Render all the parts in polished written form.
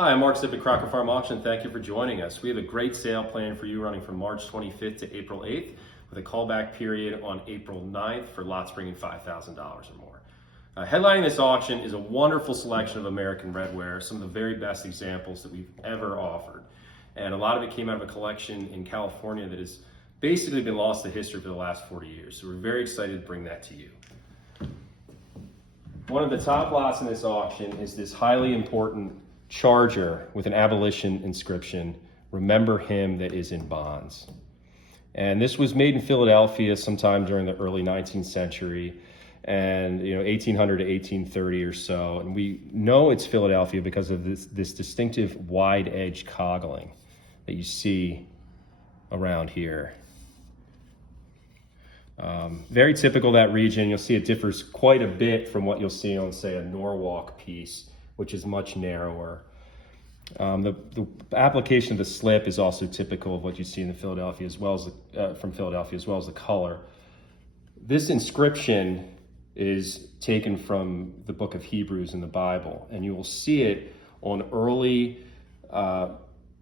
Hi, I'm Mark Zipp at Crocker Farm Auction. Thank you for joining us. We have a great sale planned for you running from March 25th to April 8th with a callback period on April 9th for lots bringing $5,000 or more. Headlining this auction is a wonderful selection of American redware, some of the very best examples that we've ever offered. And a lot of it came out of a collection in California that has basically been lost to history for the last 40 years. So we're very excited to bring that to you. One of the top lots in this auction is this highly important charger with an abolition inscription, "Remember him that is in bonds." And this was made in Philadelphia sometime during the early 19th century, and 1800 to 1830 or so. And we know it's Philadelphia because of this distinctive wide edge coggling that you see around here. Very typical of that region. You'll see it differs quite a bit from what you'll see on, say, a Norwalk piece, which is much narrower. The application of the slip is also typical of what you see in Philadelphia, as well as from Philadelphia, as well as the color. This inscription is taken from the book of Hebrews in the Bible, and you will see it on early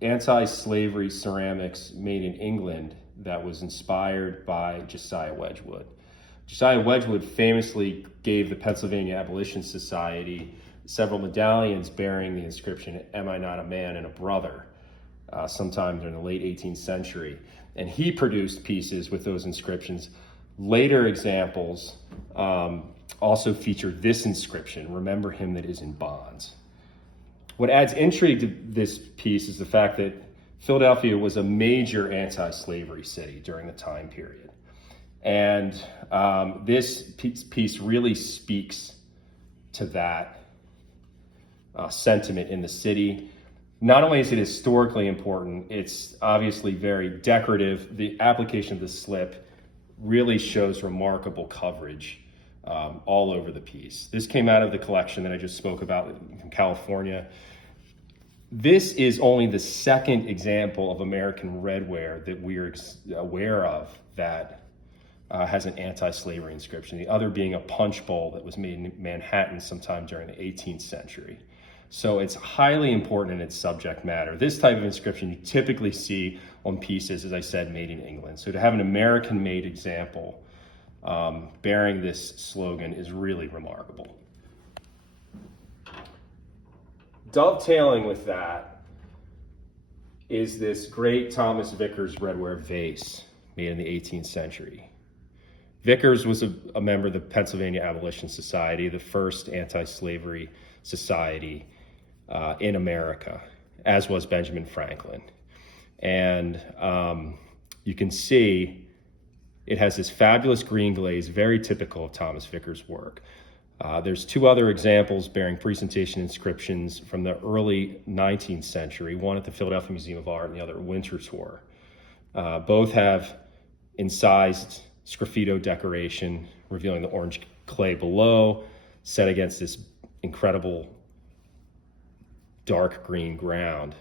anti-slavery ceramics made in England that was inspired by Josiah Wedgwood. Josiah Wedgwood famously gave the Pennsylvania Abolitionist Society several medallions bearing the inscription, "Am I not a man and a brother?" Sometime during the late 18th century. And he produced pieces with those inscriptions. Later examples also feature this inscription, "Remember him that is in bonds." What adds intrigue to this piece is the fact that Philadelphia was a major anti-slavery city during the time period. And this piece really speaks to that sentiment in the city. Not only is it historically important, it's obviously very decorative. The application of the slip really shows remarkable coverage all over the piece. This came out of the collection that I just spoke about from California. This is only the second example of American redware that we're aware of that has an anti-slavery inscription, the other being a punch bowl that was made in Manhattan sometime during the 18th century. So it's highly important in its subject matter. This type of inscription you typically see on pieces, as I said, made in England. So to have an American-made example bearing this slogan is really remarkable. Dovetailing with that is this great Thomas Vickers redware vase made in the 18th century. Vickers was a member of the Pennsylvania Abolition Society, the first anti-slavery society in America, as was Benjamin Franklin. And you can see it has this fabulous green glaze, very typical of Thomas Vickers' work. There's two other examples bearing presentation inscriptions from the early 19th century, one at the Philadelphia Museum of Art and the other at Winterthur. Both have incised sgraffito decoration revealing the orange clay below, set against this incredible dark green ground.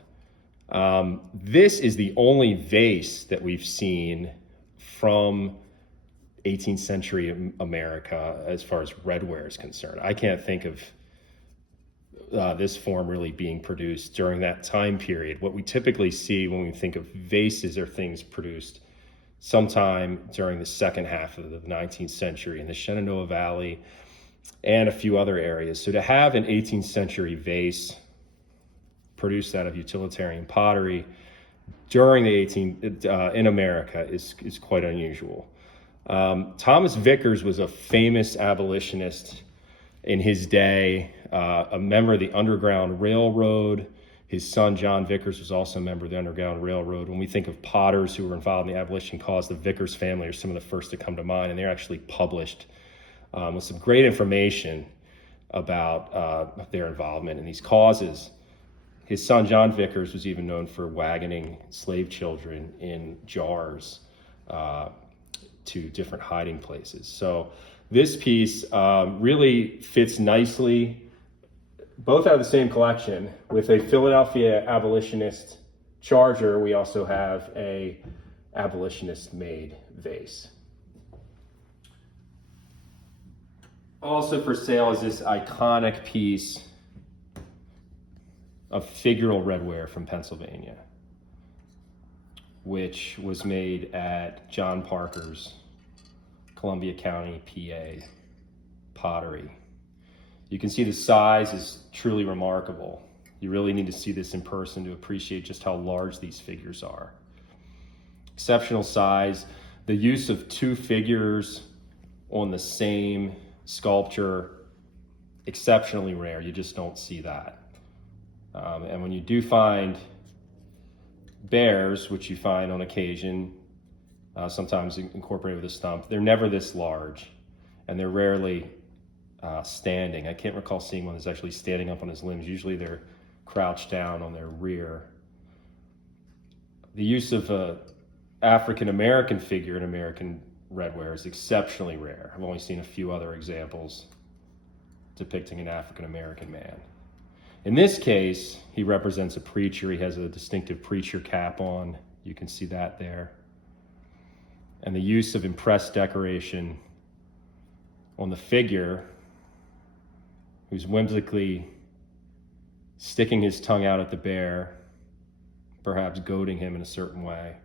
This is the only vase that we've seen from 18th century America as far as redware is concerned. I can't think of this form really being produced during that time period. What we typically see when we think of vases are things produced sometime during the second half of the 19th century in the Shenandoah Valley and a few other areas. So to have an 18th century vase produced out of utilitarian pottery during the in America is quite unusual. Thomas Vickers was a famous abolitionist in his day, a member of the Underground Railroad. His son, John Vickers, was also a member of the Underground Railroad. When we think of potters who were involved in the abolition cause, the Vickers family are some of the first to come to mind, and they're actually published with some great information about their involvement in these causes. His son, John Vickers, was even known for wagoning slave children in jars to different hiding places. So this piece really fits nicely, both out of the same collection. With a Philadelphia Abolitionist charger, we also have a Abolitionist-made vase. Also for sale is this iconic piece of Figural Redware from Pennsylvania, which was made at John Parker's Columbia County, PA pottery. You can see the size is truly remarkable. You really need to see this in person to appreciate just how large these figures are. Exceptional size. The use of two figures on the same sculpture, exceptionally rare. You just don't see that. And when you do find bears, which you find on occasion, sometimes incorporated with a stump, they're never this large, and they're rarely standing. I can't recall seeing one that's actually standing up on his limbs. Usually they're crouched down on their rear. The use of an African-American figure in American redware is exceptionally rare. I've only seen a few other examples depicting an African-American man. In this case, he represents a preacher. He has a distinctive preacher cap on. You can see that there. And the use of impressed decoration on the figure, who's whimsically sticking his tongue out at the bear, perhaps goading him in a certain way,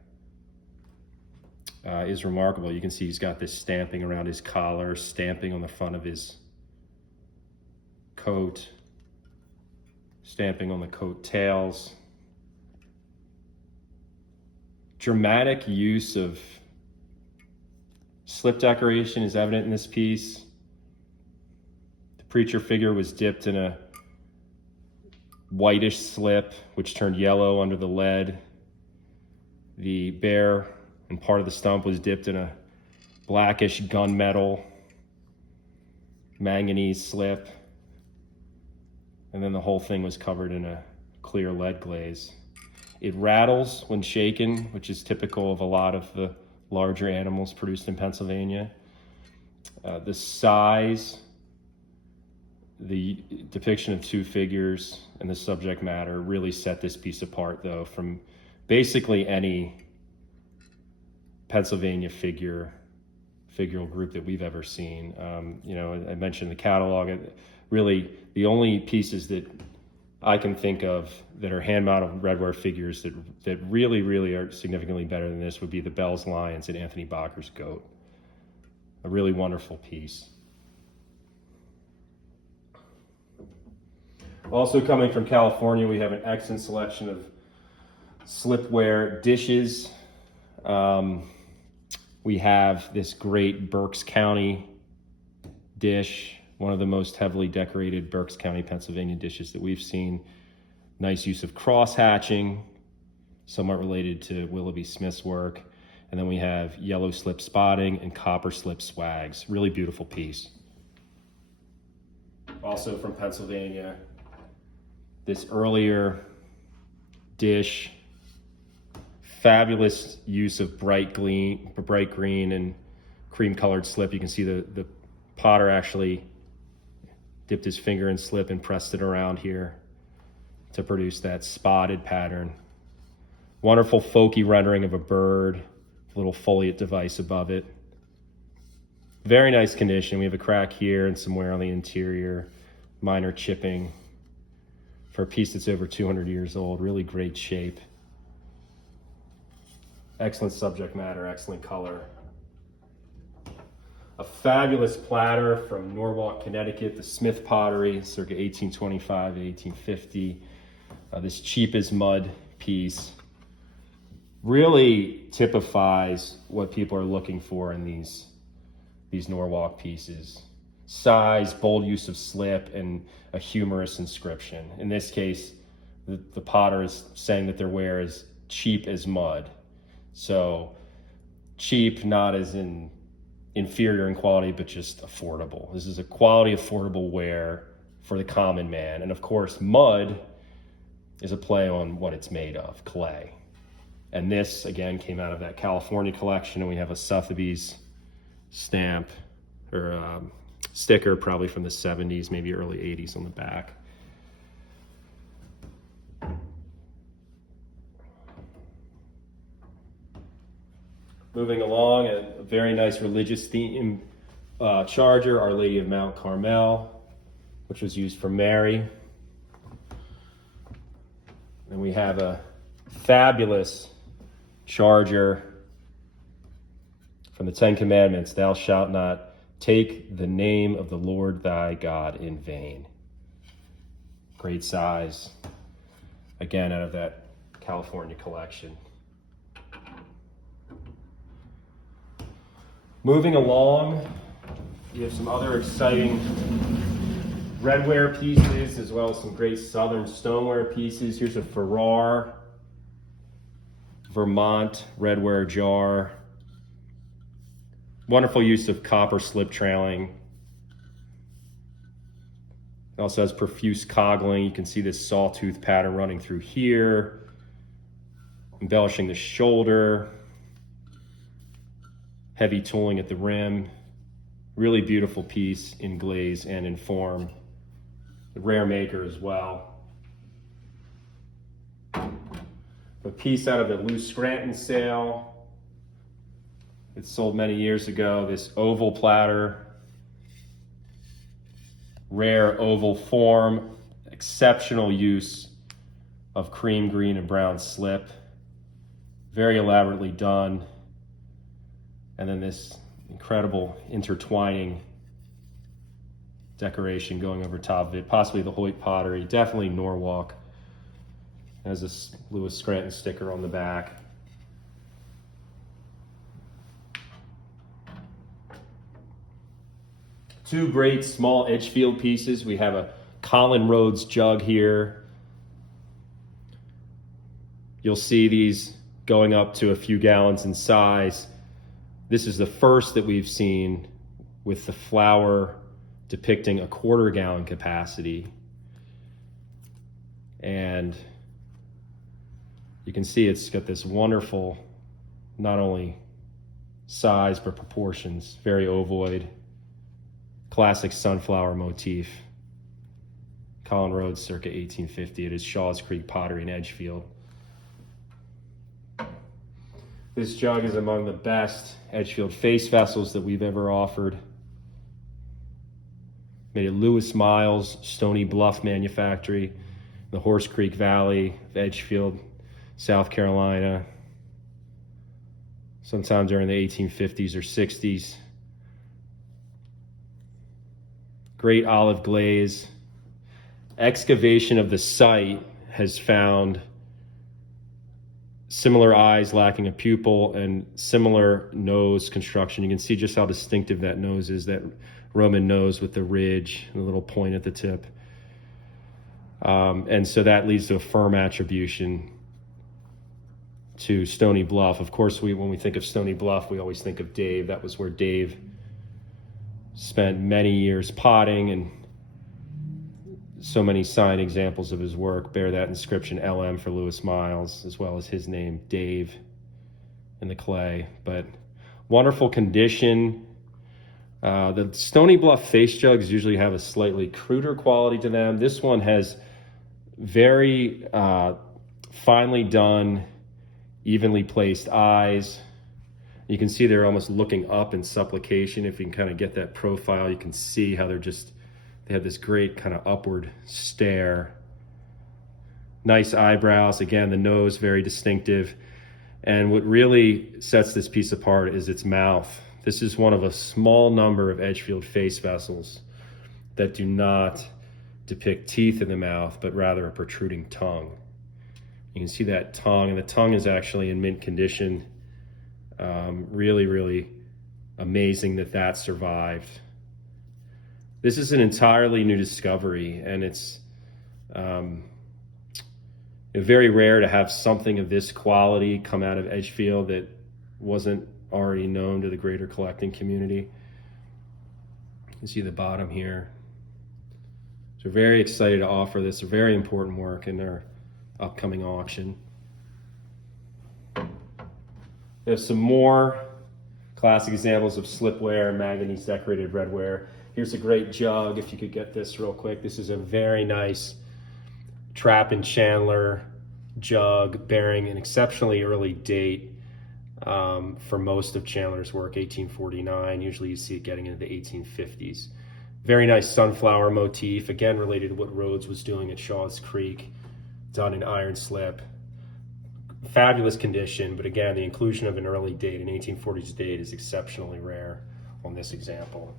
is remarkable. You can see he's got this stamping around his collar, stamping on the front of his coat, stamping on the coat tails. Dramatic use of slip decoration is evident in this piece. The preacher figure was dipped in a whitish slip, which turned yellow under the lead. The bear and part of the stump was dipped in a blackish gunmetal manganese slip. And then the whole thing was covered in a clear lead glaze. It rattles when shaken, which is typical of a lot of the larger animals produced in Pennsylvania. The size, the depiction of two figures, and the subject matter really set this piece apart, though, from basically any Pennsylvania figural group that we've ever seen. I mentioned the catalog. Really, the only pieces that I can think of that are hand-mounted redware figures that really, really are significantly better than this would be the Bell's Lions and Anthony Bocker's Goat. A really wonderful piece. Also coming from California, we have an excellent selection of slipware dishes. We have this great Berks County dish, one of the most heavily decorated Berks County, Pennsylvania dishes that we've seen. Nice use of cross hatching, somewhat related to Willoughby Smith's work. And then we have yellow slip spotting and copper slip swags. Really beautiful piece. Also from Pennsylvania, this earlier dish, fabulous use of bright green and cream colored slip. You can see the potter actually dipped his finger in slip and pressed it around here to produce that spotted pattern. Wonderful folky rendering of a bird, a little foliate device above it. Very nice condition. We have a crack here and some wear on the interior, minor chipping for a piece that's over 200 years old. Really great shape. Excellent subject matter, excellent color. A fabulous platter from Norwalk, Connecticut, the Smith pottery, circa 1825 to 1850. This cheap as mud piece really typifies what people are looking for in these Norwalk pieces. Size, bold use of slip, and a humorous inscription. In this case, the potter is saying that their ware is cheap as mud. So cheap, not as in inferior in quality, but just affordable. This is a quality, affordable ware for the common man. And of course, mud is a play on what it's made of, clay. And this, again, came out of that California collection, and we have a Sotheby's stamp, or sticker, probably from the 70s, maybe early 80s on the back. Moving along, a very nice religious theme charger, Our Lady of Mount Carmel, which was used for Mary. And we have a fabulous charger from the Ten Commandments. Thou shalt not take the name of the Lord thy God in vain. Great size. Again, out of that California collection. Moving along, we have some other exciting Redware pieces, as well as some great southern stoneware pieces. Here's a Farrar Vermont Redware jar. Wonderful use of copper slip trailing. It also has profuse coggling. You can see this sawtooth pattern running through here, embellishing the shoulder. Heavy tooling at the rim. Really beautiful piece in glaze and in form. A rare maker as well. A piece out of the Lou Scranton sale. It sold many years ago. This oval platter. Rare oval form. Exceptional use of cream, green, and brown slip. Very elaborately done. And then this incredible intertwining decoration going over top of it, possibly the Hoyt pottery, definitely Norwalk. Has this Lewis Scranton sticker on the back. Two great small Edgefield pieces. We have a Colin Rhodes jug here. You'll see these going up to a few gallons in size. This is the first that we've seen with the flower depicting a 1/4 gallon capacity. And you can see it's got this wonderful, not only size, but proportions, very ovoid, classic sunflower motif. Colin Rhodes circa 1850. It is Shaw's Creek Pottery in Edgefield. This jug is among the best Edgefield face vessels that we've ever offered. Made at Lewis Miles Stony Bluff Manufactory, the Horse Creek Valley of Edgefield, South Carolina, sometime during the 1850s or 60s. Great olive glaze. Excavation of the site has found similar eyes lacking a pupil and similar nose construction. You can see just how distinctive that nose is, that Roman nose with the ridge and the little point at the tip. And so that leads to a firm attribution to Stony Bluff. Of course, when we think of Stony Bluff, we always think of Dave. That was where Dave spent many years potting, and so many signed examples of his work bear that inscription LM for Lewis Miles, as well as his name, Dave, in the clay. But wonderful condition. The Stony Bluff face jugs usually have a slightly cruder quality to them. This one has very finely done, evenly placed eyes. You can see they're almost looking up in supplication. If you can kind of get that profile, you can see how they have this great kind of upward stare. Nice eyebrows. Again, the nose very distinctive. And what really sets this piece apart is its mouth. This is one of a small number of Edgefield face vessels that do not depict teeth in the mouth, but rather a protruding tongue. You can see that tongue, and the tongue is actually in mint condition. Really, really amazing that survived. This is an entirely new discovery, and it's very rare to have something of this quality come out of Edgefield that wasn't already known to the greater collecting community. You can see the bottom here. So we're very excited to offer this, a very important work in their upcoming auction. There's some more classic examples of slipware, manganese decorated redware. Here's a great jug, if you could get this real quick. This is a very nice Trapp and Chandler jug bearing an exceptionally early date for most of Chandler's work, 1849. Usually you see it getting into the 1850s. Very nice sunflower motif, again related to what Rhodes was doing at Shaw's Creek. done in iron slip. Fabulous condition, but again, the inclusion of an early date, an 1840s date, is exceptionally rare on this example.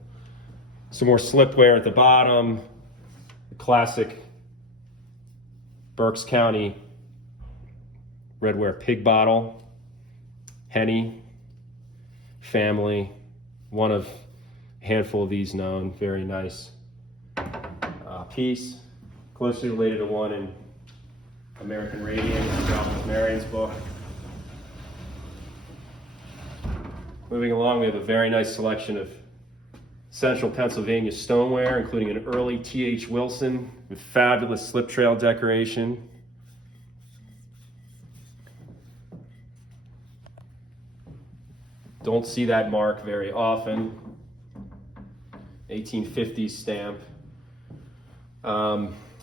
Some more slipware at the bottom, the classic Berks County Redware pig bottle, Henny family, one of a handful of these known. Very nice piece, closely related to one in American Radiant, Rudolph Marion's book. Moving along, we have a very nice selection of Central Pennsylvania stoneware, including an early T.H. Wilson with fabulous slip trail decoration. Don't see that mark very often. 1850s stamp.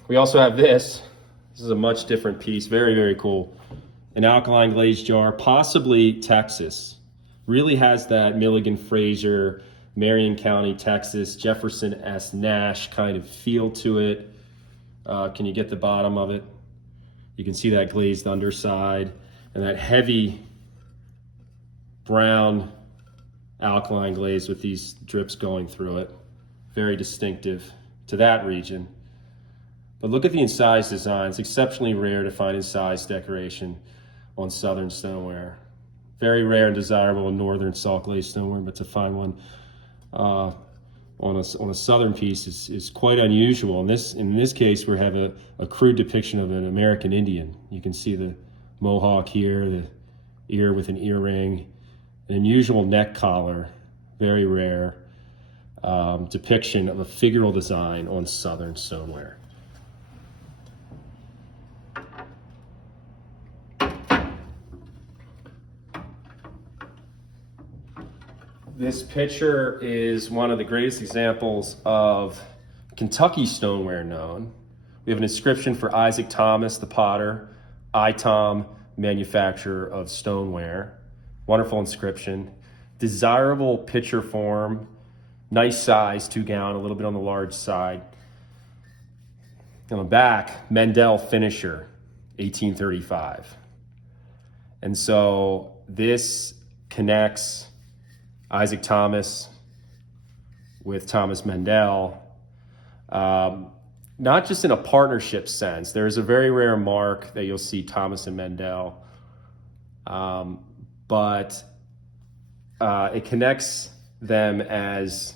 We also have this. This is a much different piece. Very, very cool. An alkaline glazed jar, possibly Texas. Really has that Milligan Fraser, Marion County, Texas, Jefferson S. Nash kind of feel to it. Can you get the bottom of it? You can see that glazed underside and that heavy brown alkaline glaze with these drips going through it. Very distinctive to that region. But look at the incised design. It's exceptionally rare to find incised decoration on southern stoneware. Very rare and desirable in northern salt glazed stoneware, but to find one on a southern piece is quite unusual. In this case, we have a crude depiction of an American Indian. You can see the mohawk here, the ear with an earring, an unusual neck collar, very rare depiction of a figural design on southern stoneware. This picture is one of the greatest examples of Kentucky stoneware known. We have an inscription for Isaac Thomas, the potter, I-Tom, manufacturer of stoneware. Wonderful inscription. Desirable pitcher form, nice size, 2-gallon, a little bit on the large side. On the back, Mendel finisher, 1835. And so this connects Isaac Thomas with Thomas Mendel, not just in a partnership sense. There's a very rare mark that you'll see Thomas and Mendel, but it connects them as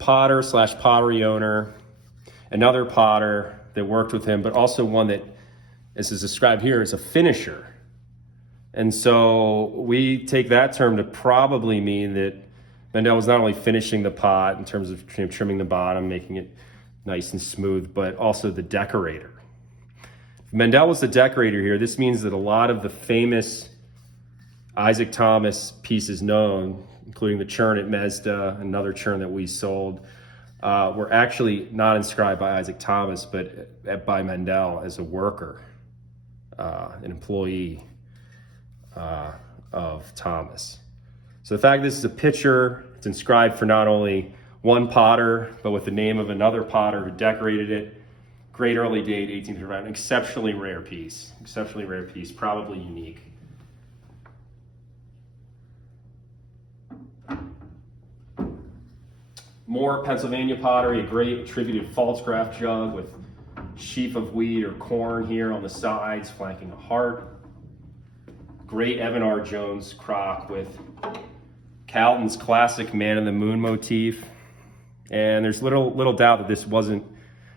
potter / pottery owner, another potter that worked with him, but also one that, as is described here, is a finisher. And so we take that term to probably mean that Mendel was not only finishing the pot in terms of trimming the bottom, making it nice and smooth, but also the decorator. If Mendel was the decorator here, this means that a lot of the famous Isaac Thomas pieces known, including the churn at Mesda, another churn that we sold, were actually not inscribed by Isaac Thomas, but by Mendel as a worker, an employee of Thomas. So the fact this is a picture, it's inscribed for not only one potter, but with the name of another potter who decorated it. Great early date, 1835, an exceptionally rare piece, probably unique. More Pennsylvania pottery, a great attributed Pfaltzgraff jug with sheaf of wheat or corn here on the sides, flanking a heart. Great Evan R. Jones crock with Calton's classic Man in the Moon motif. And there's little doubt that this was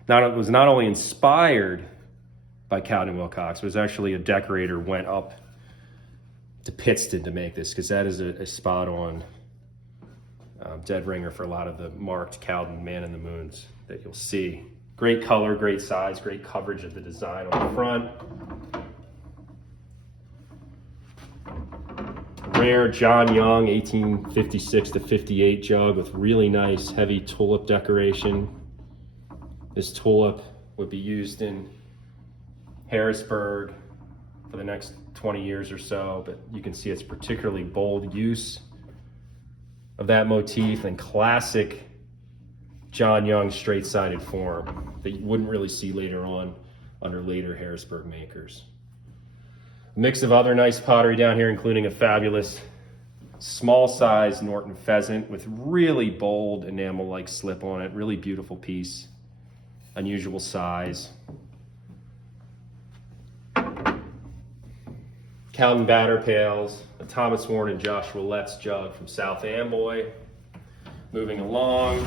not only inspired by Calton and Wilcox, but it was actually a decorator went up to Pittston to make this, because that is a spot-on dead ringer for a lot of the marked Calton Man in the Moons that you'll see. Great color, great size, great coverage of the design on the front. Rare John Young 1856 to 58 jug with really nice heavy tulip decoration. This tulip would be used in Harrisburg for the next 20 years or so, but you can see it's particularly bold use of that motif and classic John Young straight-sided form that you wouldn't really see later on under later Harrisburg makers. A mix of other nice pottery down here, including a fabulous small size Norton pheasant with really bold enamel-like slip on it. Really beautiful piece, unusual size. Calvin batter pails, a Thomas Warren and Joshua Letts jug from South Amboy. Moving along.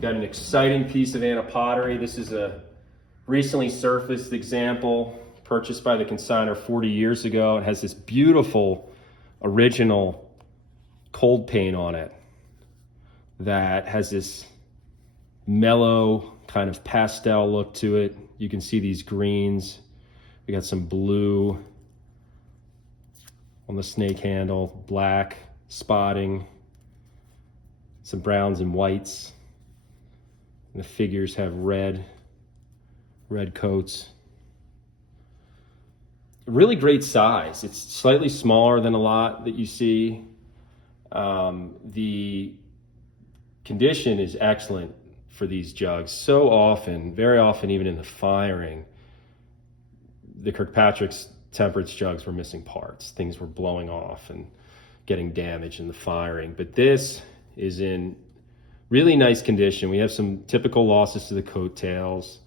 Got an exciting piece of Anna pottery. This is a recently surfaced example purchased by the consignor 40 years ago. It has this beautiful original cold paint on it that has this mellow kind of pastel look to it. You can see these greens. We got some blue on the snake handle, black spotting, some browns and whites. And the figures have red coats. Really great size. It's slightly smaller than a lot that you see. The condition is excellent for these jugs. So often, very often even in the firing, the Kirkpatrick's temperance jugs were missing parts. Things were blowing off and getting damaged in the firing. But this is in really nice condition. We have some typical losses to the coattails.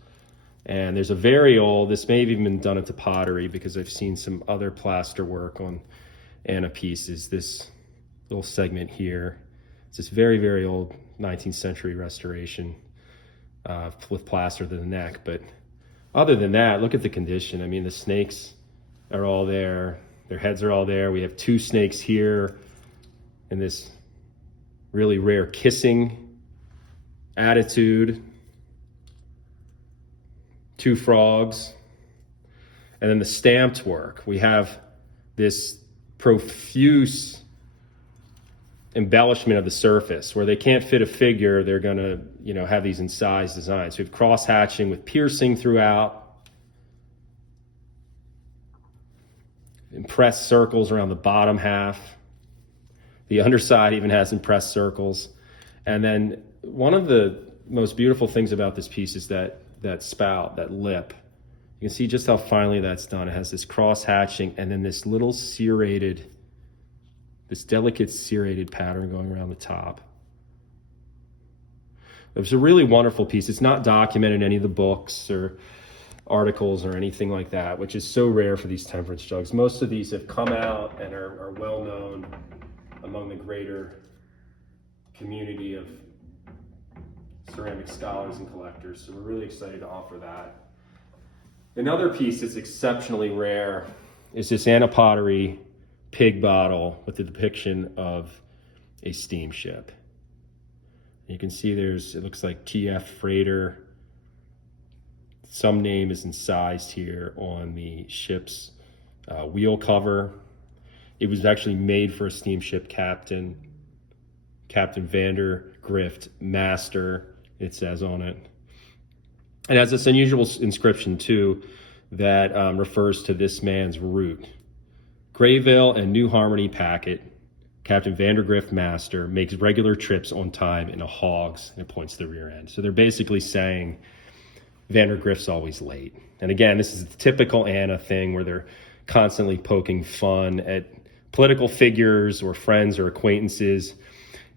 And there's a very old, this may have even been done into pottery because I've seen some other plaster work on Anna pieces. This little segment here, it's this very, very old 19th century restoration with plaster to the neck. But other than that, look at the condition. I mean, the snakes are all there. Their heads are all there. We have two snakes here in this really rare kissing attitude. Two frogs. And then the stamped work. We have this profuse embellishment of the surface where they can't fit a figure. They're going to, have these incised designs. So we have cross hatching with piercing throughout. Impressed circles around the bottom half. The underside even has impressed circles. And then one of the most beautiful things about this piece is that spout, that lip. You can see just how finely that's done. It has this cross hatching and then this little this delicate serrated pattern going around the top. It was a really wonderful piece. It's not documented in any of the books or articles or anything like that, which is so rare for these temperance jugs. Most of these have come out and are well known among the greater community of ceramic scholars and collectors. So we're really excited to offer that. Another piece that's exceptionally rare is this Anna pottery pig bottle with the depiction of a steamship. You can see it looks like TF Freighter. Some name is incised here on the ship's wheel cover. It was actually made for a steamship captain, Captain Vandergrift Master, it says on it. And has this unusual inscription too that refers to this man's route. Grayville and New Harmony packet, Captain Vandergrift Master, makes regular trips on time in a hogs, and it points to the rear end. So they're basically saying Vandergrift's always late. And again, this is the typical Anna thing where they're constantly poking fun at political figures or friends or acquaintances.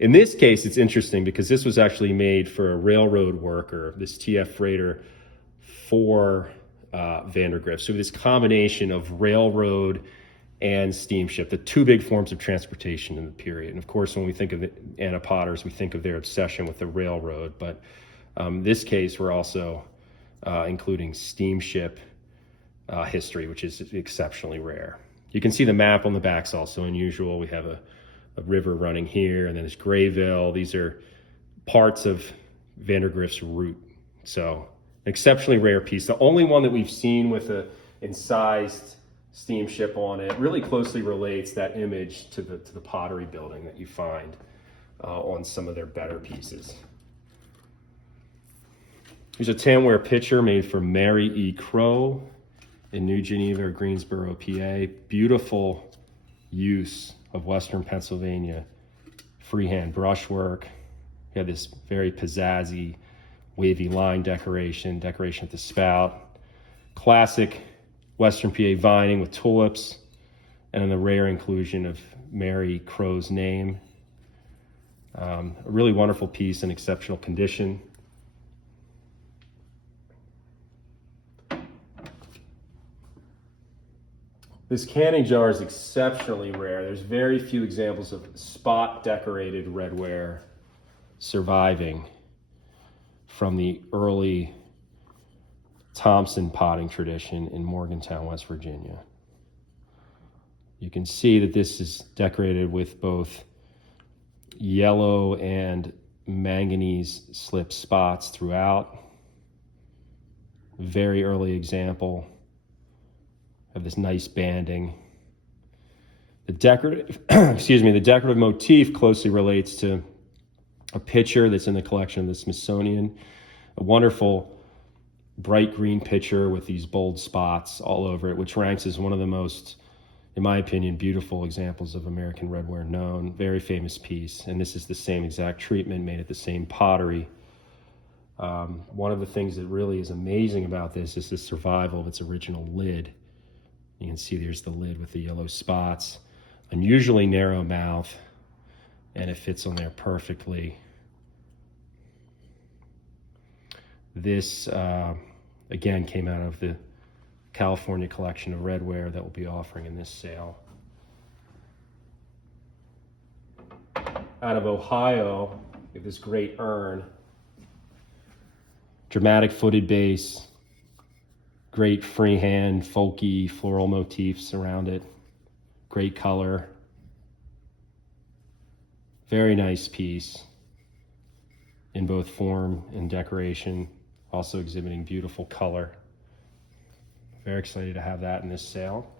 In this case, it's interesting because this was actually made for a railroad worker, this TF Freighter for Vandergrift. So this combination of railroad and steamship, the two big forms of transportation in the period. And of course, when we think of the Anna Potters, we think of their obsession with the railroad. But this case, we're also including steamship history, which is exceptionally rare. You can see the map on the back's also unusual. We have a river running here, and then there's Grayville. These are parts of Vandergrift's route. So an exceptionally rare piece. The only one that we've seen with an incised steamship on it really closely relates that image to the pottery building that you find on some of their better pieces. Here's a Stoneware pitcher made for Mary E. Crow in New Geneva, Greensboro, PA. Beautiful use of Western Pennsylvania freehand brushwork. You have this very pizzazzy wavy line decoration at the spout. Classic Western PA vining with tulips, and then the rare inclusion of Mary Crow's name. A really wonderful piece in exceptional condition. This canning jar is exceptionally rare. There's very few examples of spot decorated redware surviving from the early Thompson potting tradition in Morgantown, West Virginia. You can see that this is decorated with both yellow and manganese slip spots throughout. Very early example of this nice banding. The decorative, the decorative motif closely relates to a picture that's in the collection of the Smithsonian, a wonderful bright green picture with these bold spots all over it, which ranks as one of the most, in my opinion, beautiful examples of American redware known. Very famous piece, and this is the same exact treatment made at the same pottery. One of the things that really is amazing about this is the survival of its original lid. You can see there's the lid with the yellow spots, unusually narrow mouth, and it fits on there perfectly. This, again, came out of the California collection of redware that we'll be offering in this sale. Out of Ohio, we have this great urn, dramatic footed base, great freehand, folky floral motifs around it, great color, very nice piece in both form and decoration, also exhibiting beautiful color. Very excited to have that in this sale.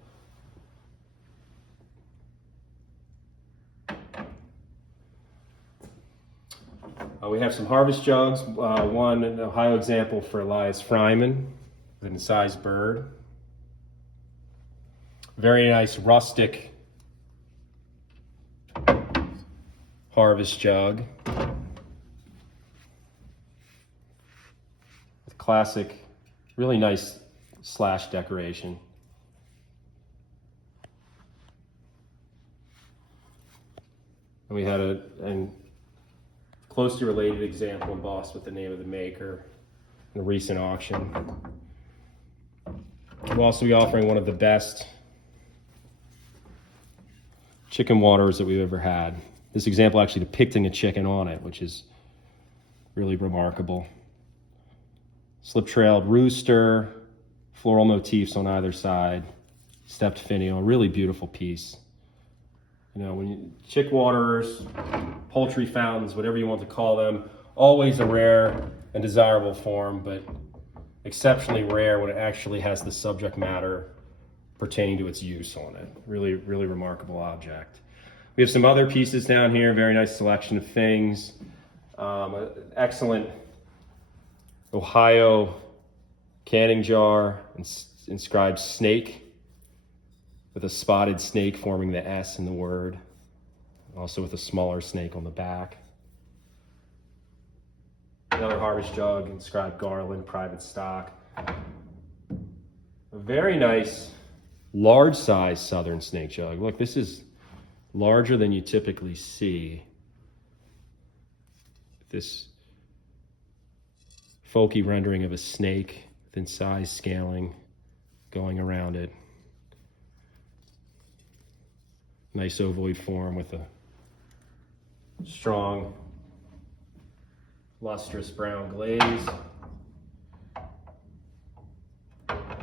We have some harvest jugs, one an Ohio example for Elias Fryman, with an incised bird. Very nice rustic harvest jug with classic, really nice slash decoration. And we had a closely related example embossed with the name of the maker in a recent auction. We'll also be offering one of the best chicken waters that we've ever had. This example actually depicting a chicken on it, which is really remarkable. Slip-trailed rooster, floral motifs on either side, stepped finial, a really beautiful piece. You know, when you, chick waterers, poultry fountains, whatever you want to call them, always a rare and desirable form, but exceptionally rare when it actually has the subject matter pertaining to its use on it. Really, really remarkable object. We have some other pieces down here, very nice selection of things. Excellent Ohio canning jar, inscribed snake, with a spotted snake forming the S in the word, also with a smaller snake on the back. Another harvest jug, inscribed Garland, private stock. A very nice, large size southern snake jug. Look, this is larger than you typically see. This folky rendering of a snake with incised scaling going around it. Nice ovoid form with a strong, lustrous brown glaze.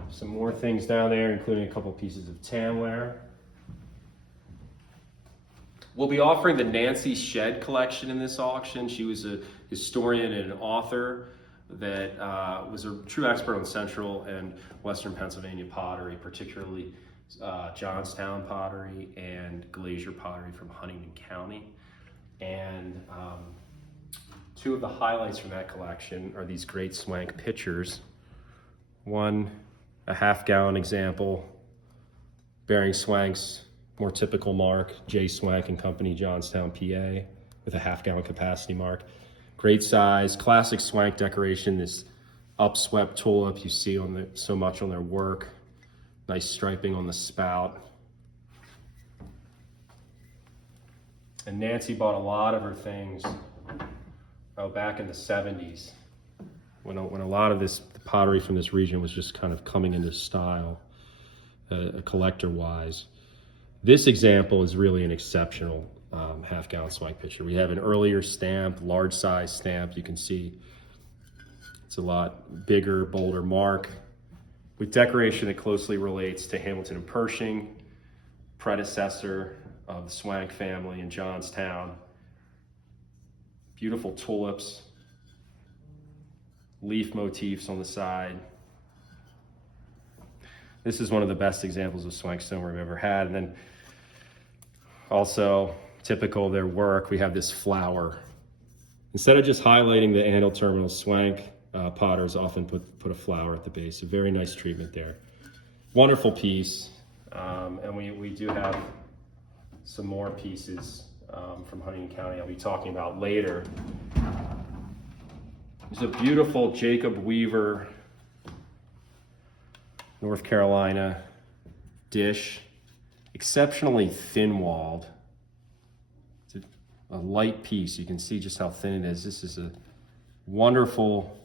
Some more things down there, including a couple pieces of tanware. We'll be offering the Nancy Shedd collection in this auction. She was a historian and an author that was a true expert on central and western Pennsylvania pottery, particularly Johnstown pottery and glazier pottery from Huntingdon County. And two of the highlights from that collection are these great Swank pitchers. One, a half-gallon example bearing Swank's more typical mark, J. Swank and Company, Johnstown, PA, with a half-gallon capacity mark. Great size, classic Swank decoration, this upswept tulip you see on so much on their work. Nice striping on the spout. And Nancy bought a lot of her things back in the 70s when a lot of this pottery from this region was just kind of coming into style, collector-wise. This example is really an exceptional half-gallon Swank pitcher. We have an earlier stamp, large size stamp. You can see it's a lot bigger, bolder mark with decoration that closely relates to Hamilton and Pershing, predecessor of the Swank family in Johnstown. Beautiful tulips, leaf motifs on the side. This is one of the best examples of Swank stoneware I've ever had. And then also typical of their work, we have this flower. Instead of just highlighting the handle terminal, Swank potters often put a flower at the base. A very nice treatment there. Wonderful piece. And we do have some more pieces from Huntingdon County I'll be talking about later. There's a beautiful Jacob Weaver, North Carolina dish, exceptionally thin-walled. It's a light piece. You can see just how thin it is. This is a wonderful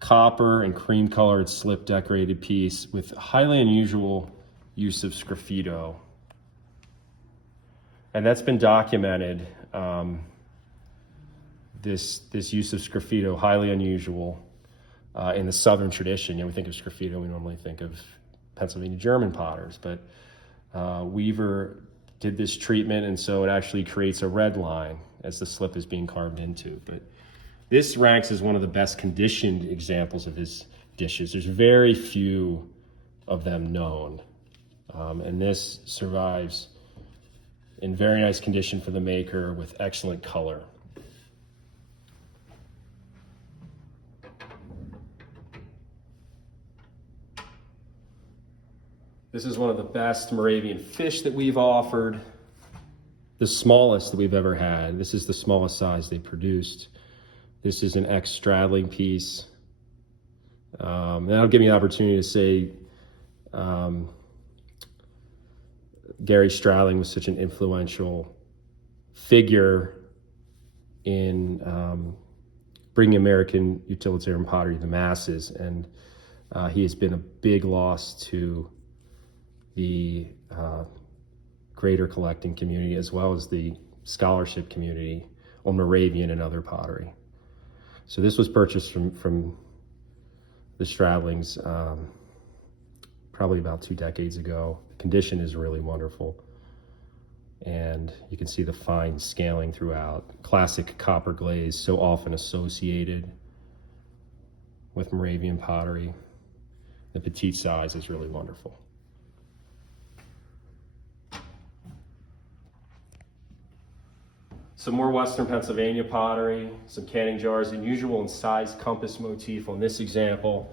copper and cream colored slip decorated piece with highly unusual use of sgraffito. And that's been documented. This use of sgraffito, highly unusual in the Southern tradition. You know, we think of sgraffito, we normally think of Pennsylvania German potters, but Weaver did this treatment, and so it actually creates a red line as the slip is being carved into. But this ranks as one of the best conditioned examples of his dishes. There's very few of them known, and this survives in very nice condition for the maker with excellent color. This is one of the best Moravian fish that we've offered. The smallest that we've ever had. This is the smallest size they produced. This is an ex-straddling piece. And that'll give me the opportunity to say Gary Stradling was such an influential figure in bringing American utilitarian pottery to the masses. And he has been a big loss to the greater collecting community as well as the scholarship community on Moravian and other pottery. So this was purchased from the Stradlings probably about 2 decades ago. The condition is really wonderful. And you can see the fine scaling throughout. Classic copper glaze, so often associated with Moravian pottery. The petite size is really wonderful. Some more Western Pennsylvania pottery, some canning jars, unusual in size compass motif on this example.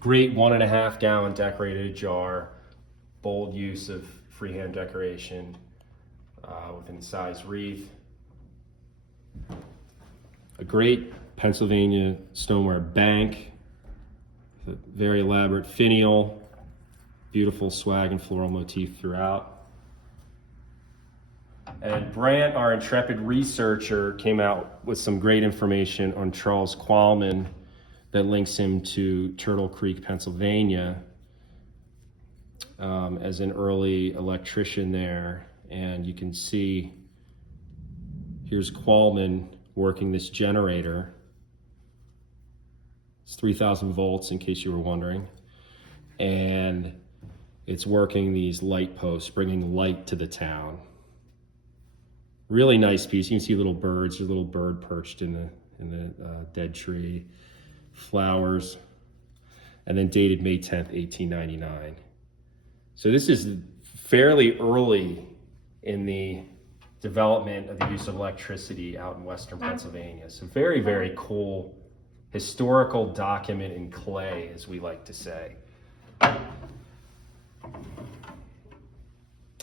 Great 1.5 gallon decorated jar, bold use of freehand decoration with an incised wreath. A great Pennsylvania stoneware bank, a very elaborate finial, beautiful swag and floral motif throughout. And Brant, our intrepid researcher, came out with some great information on Charles Qualman that links him to Turtle Creek, Pennsylvania, as an early electrician there. And you can see, here's Qualman working this generator. It's 3,000 volts, in case you were wondering. And it's working these light posts, bringing light to the town. Really nice piece. You can see little birds. There's a little bird perched in the dead tree. Flowers. And then dated May 10th, 1899. So this is fairly early in the development of the use of electricity out in Western Pennsylvania. So very, very cool historical document in clay, as we like to say.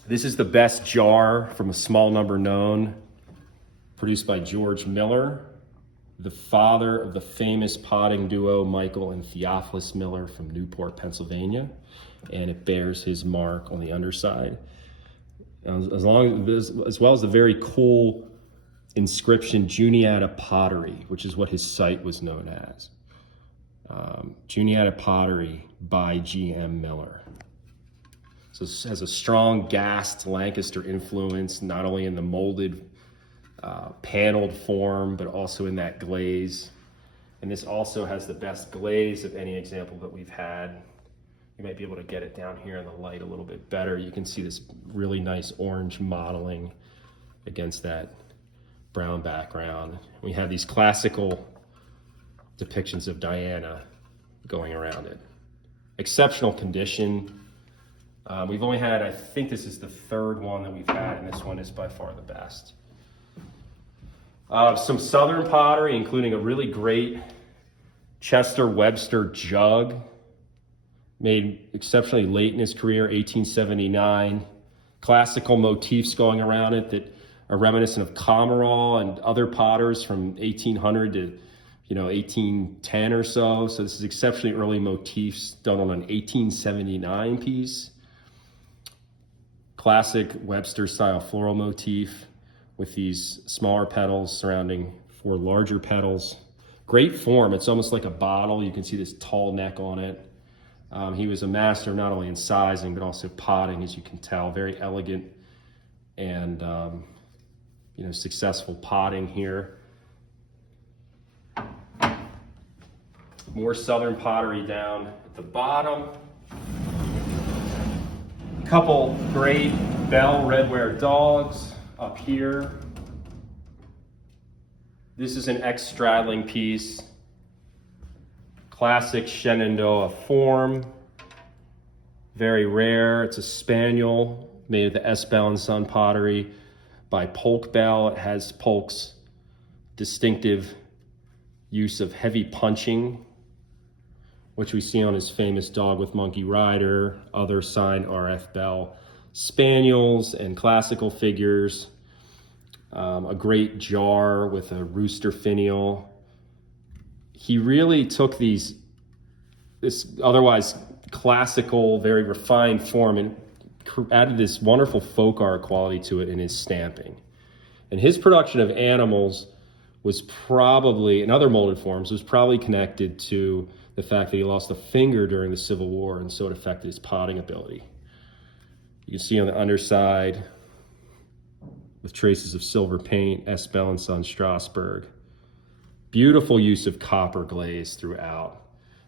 This is the best jar from a small number known produced by George Miller, the father of the famous potting duo Michael and Theophilus Miller from Newport, Pennsylvania, and it bears his mark on the underside, as well as the very cool inscription Juniata Pottery, which is what his site was known as. Juniata Pottery by G.M. Miller. So this has a strong gassed Lancaster influence, not only in the molded paneled form, but also in that glaze. And this also has the best glaze of any example that we've had. You might be able to get it down here in the light a little bit better. You can see this really nice orange modeling against that brown background. We have these classical depictions of Diana going around it. Exceptional condition. We've only had, I think this is the third one that we've had, and this one is by far the best. Some southern pottery, including a really great Chester Webster jug, made exceptionally late in his career, 1879. Classical motifs going around it that are reminiscent of Comerall and other potters from 1800 to 1810 or so. So this is exceptionally early motifs done on an 1879 piece. Classic Webster style floral motif with these smaller petals surrounding 4 larger petals. Great form, it's almost like a bottle. You can see this tall neck on it. He was a master not only in sizing, but also potting, as you can tell. Very elegant and successful potting here. More southern pottery down at the bottom. A couple great Bell Redware dogs up here. This is an X-straddling piece. Classic Shenandoah form. Very rare. It's a spaniel made of the S. Bell and Son pottery by Polk Bell. It has Polk's distinctive use of heavy punching, which we see on his famous Dog with Monkey Rider, other signed R.F. Bell spaniels and classical figures. A great jar with a rooster finial. He really took this otherwise classical, very refined form and added this wonderful folk art quality to it in his stamping. And his production of animals was probably, in other molded forms, was probably connected to the fact that he lost a finger during the Civil War, and so it affected his potting ability. You can see on the underside, with traces of silver paint, S. Bell and Son Strasbourg. Beautiful use of copper glaze throughout.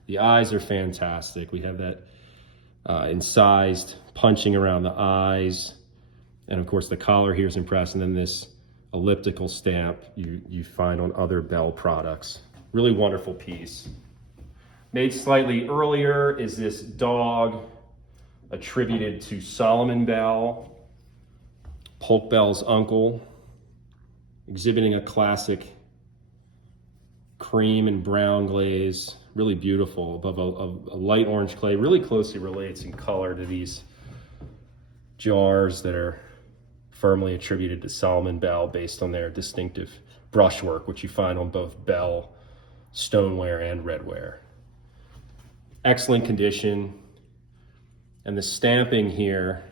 The eyes are fantastic. We have that incised punching around the eyes. And of course the collar here is impressive. And then this elliptical stamp you find on other Bell products. Really wonderful piece. Made slightly earlier is this dog attributed to Solomon Bell, Polk Bell's uncle, exhibiting a classic cream and brown glaze, really beautiful, above a light orange clay. Really closely relates in color to these jars that are firmly attributed to Solomon Bell based on their distinctive brushwork, which you find on both Bell, Stoneware, and Redware. Excellent condition. And the stamping here,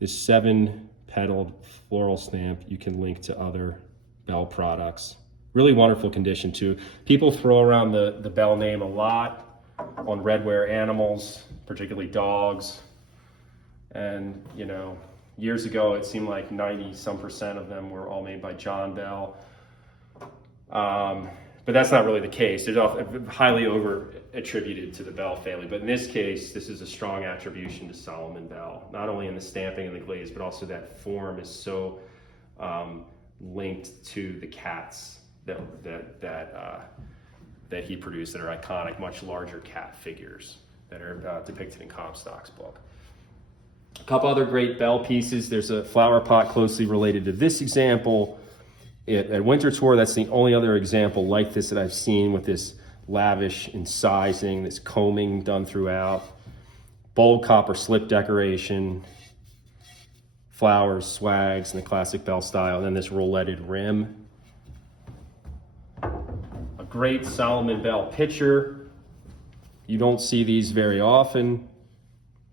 this 7-petaled floral stamp, you can link to other Bell products. Really wonderful condition too. People throw around the Bell name a lot on Redware animals, particularly dogs. And years ago it seemed like 90% of them were all made by John Bell. But that's not really the case. They're highly over attributed to the Bell family. But in this case, this is a strong attribution to Solomon Bell, not only in the stamping and the glaze, but also that form is so linked to the cats that he produced that are iconic, much larger cat figures that are depicted in Comstock's book. A couple other great Bell pieces. There's a flower pot closely related to this example. At Winter Tour, that's the only other example like this that I've seen, with this lavish incising, this combing done throughout. Bold copper slip decoration. flowers, swags, in the classic bell style, and then this roletted rim. A great Solomon bell pitcher. You don't see these very often.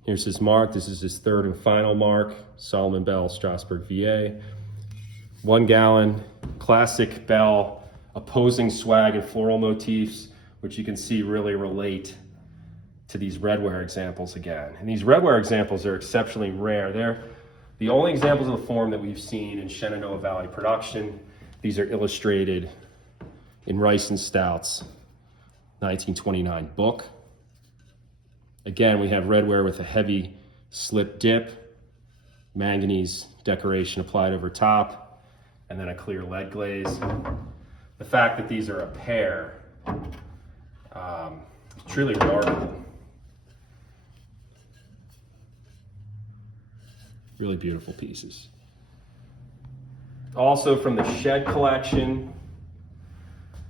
Here's his mark. This is his third and final mark. Solomon Bell, Strasburg, VA. 1 gallon, classic bell, opposing swag and floral motifs, which you can see really relate to these redware examples again. And these redware examples are exceptionally rare. They're the only examples of the form that we've seen in Shenandoah Valley production. These are illustrated in Rice and Stout's 1929 book. Again, we have redware with a heavy slip dip, manganese decoration applied over top, and then a clear lead glaze. The fact that these are a pair, truly remarkable. Really beautiful pieces. Also from the shed collection,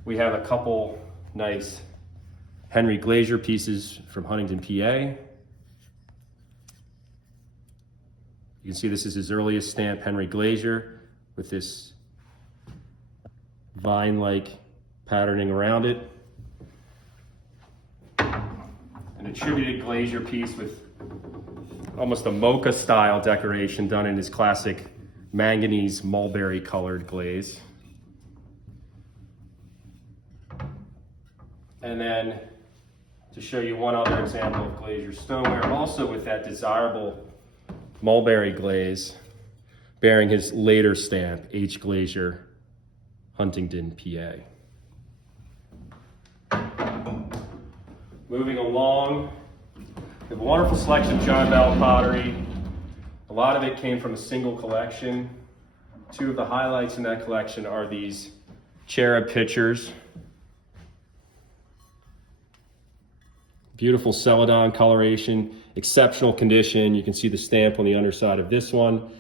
we have a couple nice Henry Glazier pieces from Huntingdon, PA. You can see this is his earliest stamp, Henry Glazier, with this vine-like patterning around it. An attributed Glazier piece with almost a mocha style decoration done in his classic manganese mulberry colored glaze. And then to show you one other example of Glazier stoneware, also with that desirable mulberry glaze, bearing his later stamp, H. Glazier, Huntingdon, PA. Moving along, we have a wonderful selection of John Bell pottery. A lot of it came from a single collection. Two of the highlights in that collection are these cherub pitchers. Beautiful celadon coloration, exceptional condition. You can see the stamp on the underside of this one.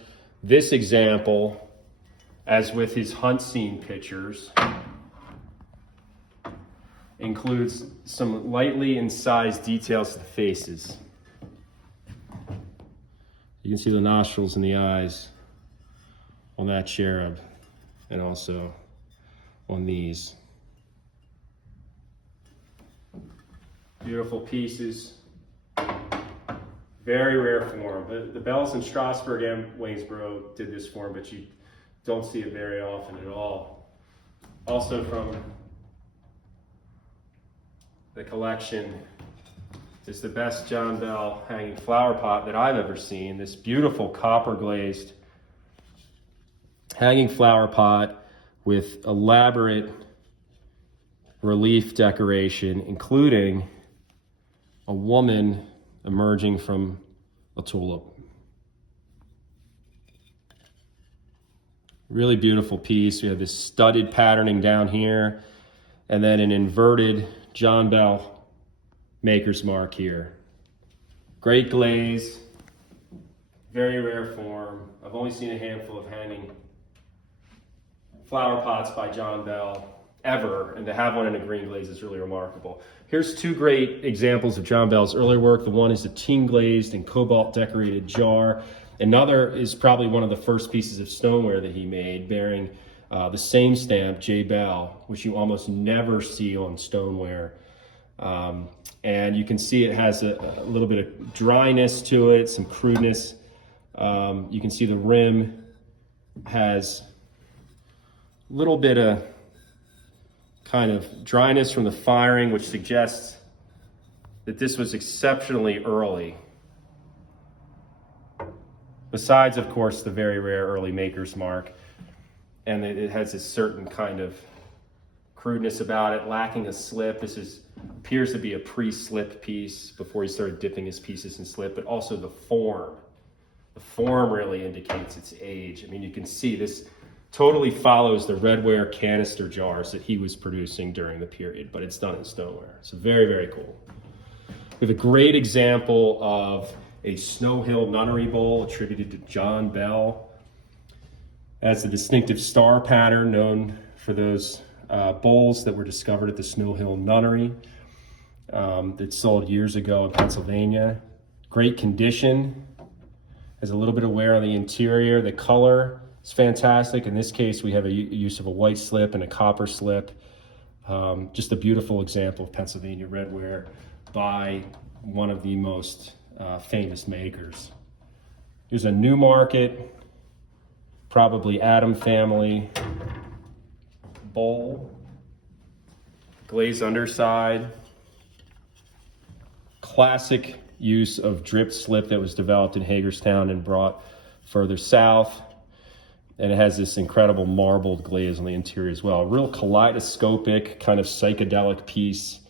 This example, as with his hunt scene pictures, includes some lightly incised details to the faces. You can see the nostrils and the eyes on that cherub, and also on these. Beautiful pieces. Very rare form. The bells in Strasburg and Waynesboro did this form, but you don't see it very often at all. Also from the collection is the best John Bell hanging flower pot that I've ever seen. This beautiful copper glazed hanging flower pot with elaborate relief decoration, including a woman emerging from a tulip. Really beautiful piece. We have this studded patterning down here, and then an inverted John Bell maker's mark here. Great glaze, very rare form. I've only seen a handful of hanging flower pots by John Bell ever, and to have one in a green glaze is really remarkable. Here's two great examples of John Bell's early work. The one is a tin glazed and cobalt decorated jar. Another is probably one of the first pieces of stoneware that he made, bearing the same stamp, J. Bell, which you almost never see on stoneware. And you can see it has a little bit of dryness to it, some crudeness. You can see the rim has a little bit of kind of dryness from the firing, which suggests that this was exceptionally early. Besides, of course, the very rare early maker's mark. And it has a certain kind of crudeness about it, lacking a slip. This appears to be a pre-slip piece before he started dipping his pieces in slip, but also the form. The form really indicates its age. I mean, you can see this totally follows the redware canister jars that he was producing during the period, but it's done in stoneware. So very, very cool. We have a great example of a Snow Hill nunnery bowl attributed to John Bell. As a distinctive star pattern known for those bowls that were discovered at the Snow Hill nunnery that sold years ago in Pennsylvania. Great condition. Has a little bit of wear on the interior. The color is fantastic. In this case, we have a use of a white slip and a copper slip. Just a beautiful example of Pennsylvania redware by one of the most famous makers. Here's a Newmarket, probably Adam family bowl, glazed underside, classic use of dripped slip that was developed in Hagerstown and brought further south. And it has this incredible marbled glaze on the interior as well. A real kaleidoscopic, kind of psychedelic piece.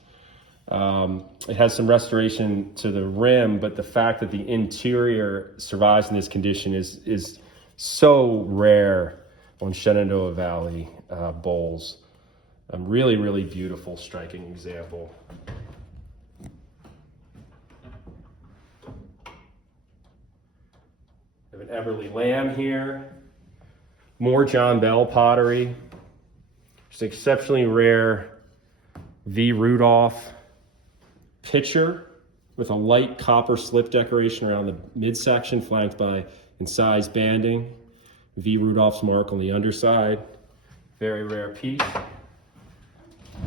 It has some restoration to the rim, but the fact that the interior survives in this condition is so rare on Shenandoah Valley bowls. Really, really beautiful, striking example. We have an Everly lamb here. More John Bell pottery. Just an exceptionally rare V. Rudolph pitcher with a light copper slip decoration around the midsection, flanked by incised banding. V. Rudolph's mark on the underside. Very rare piece.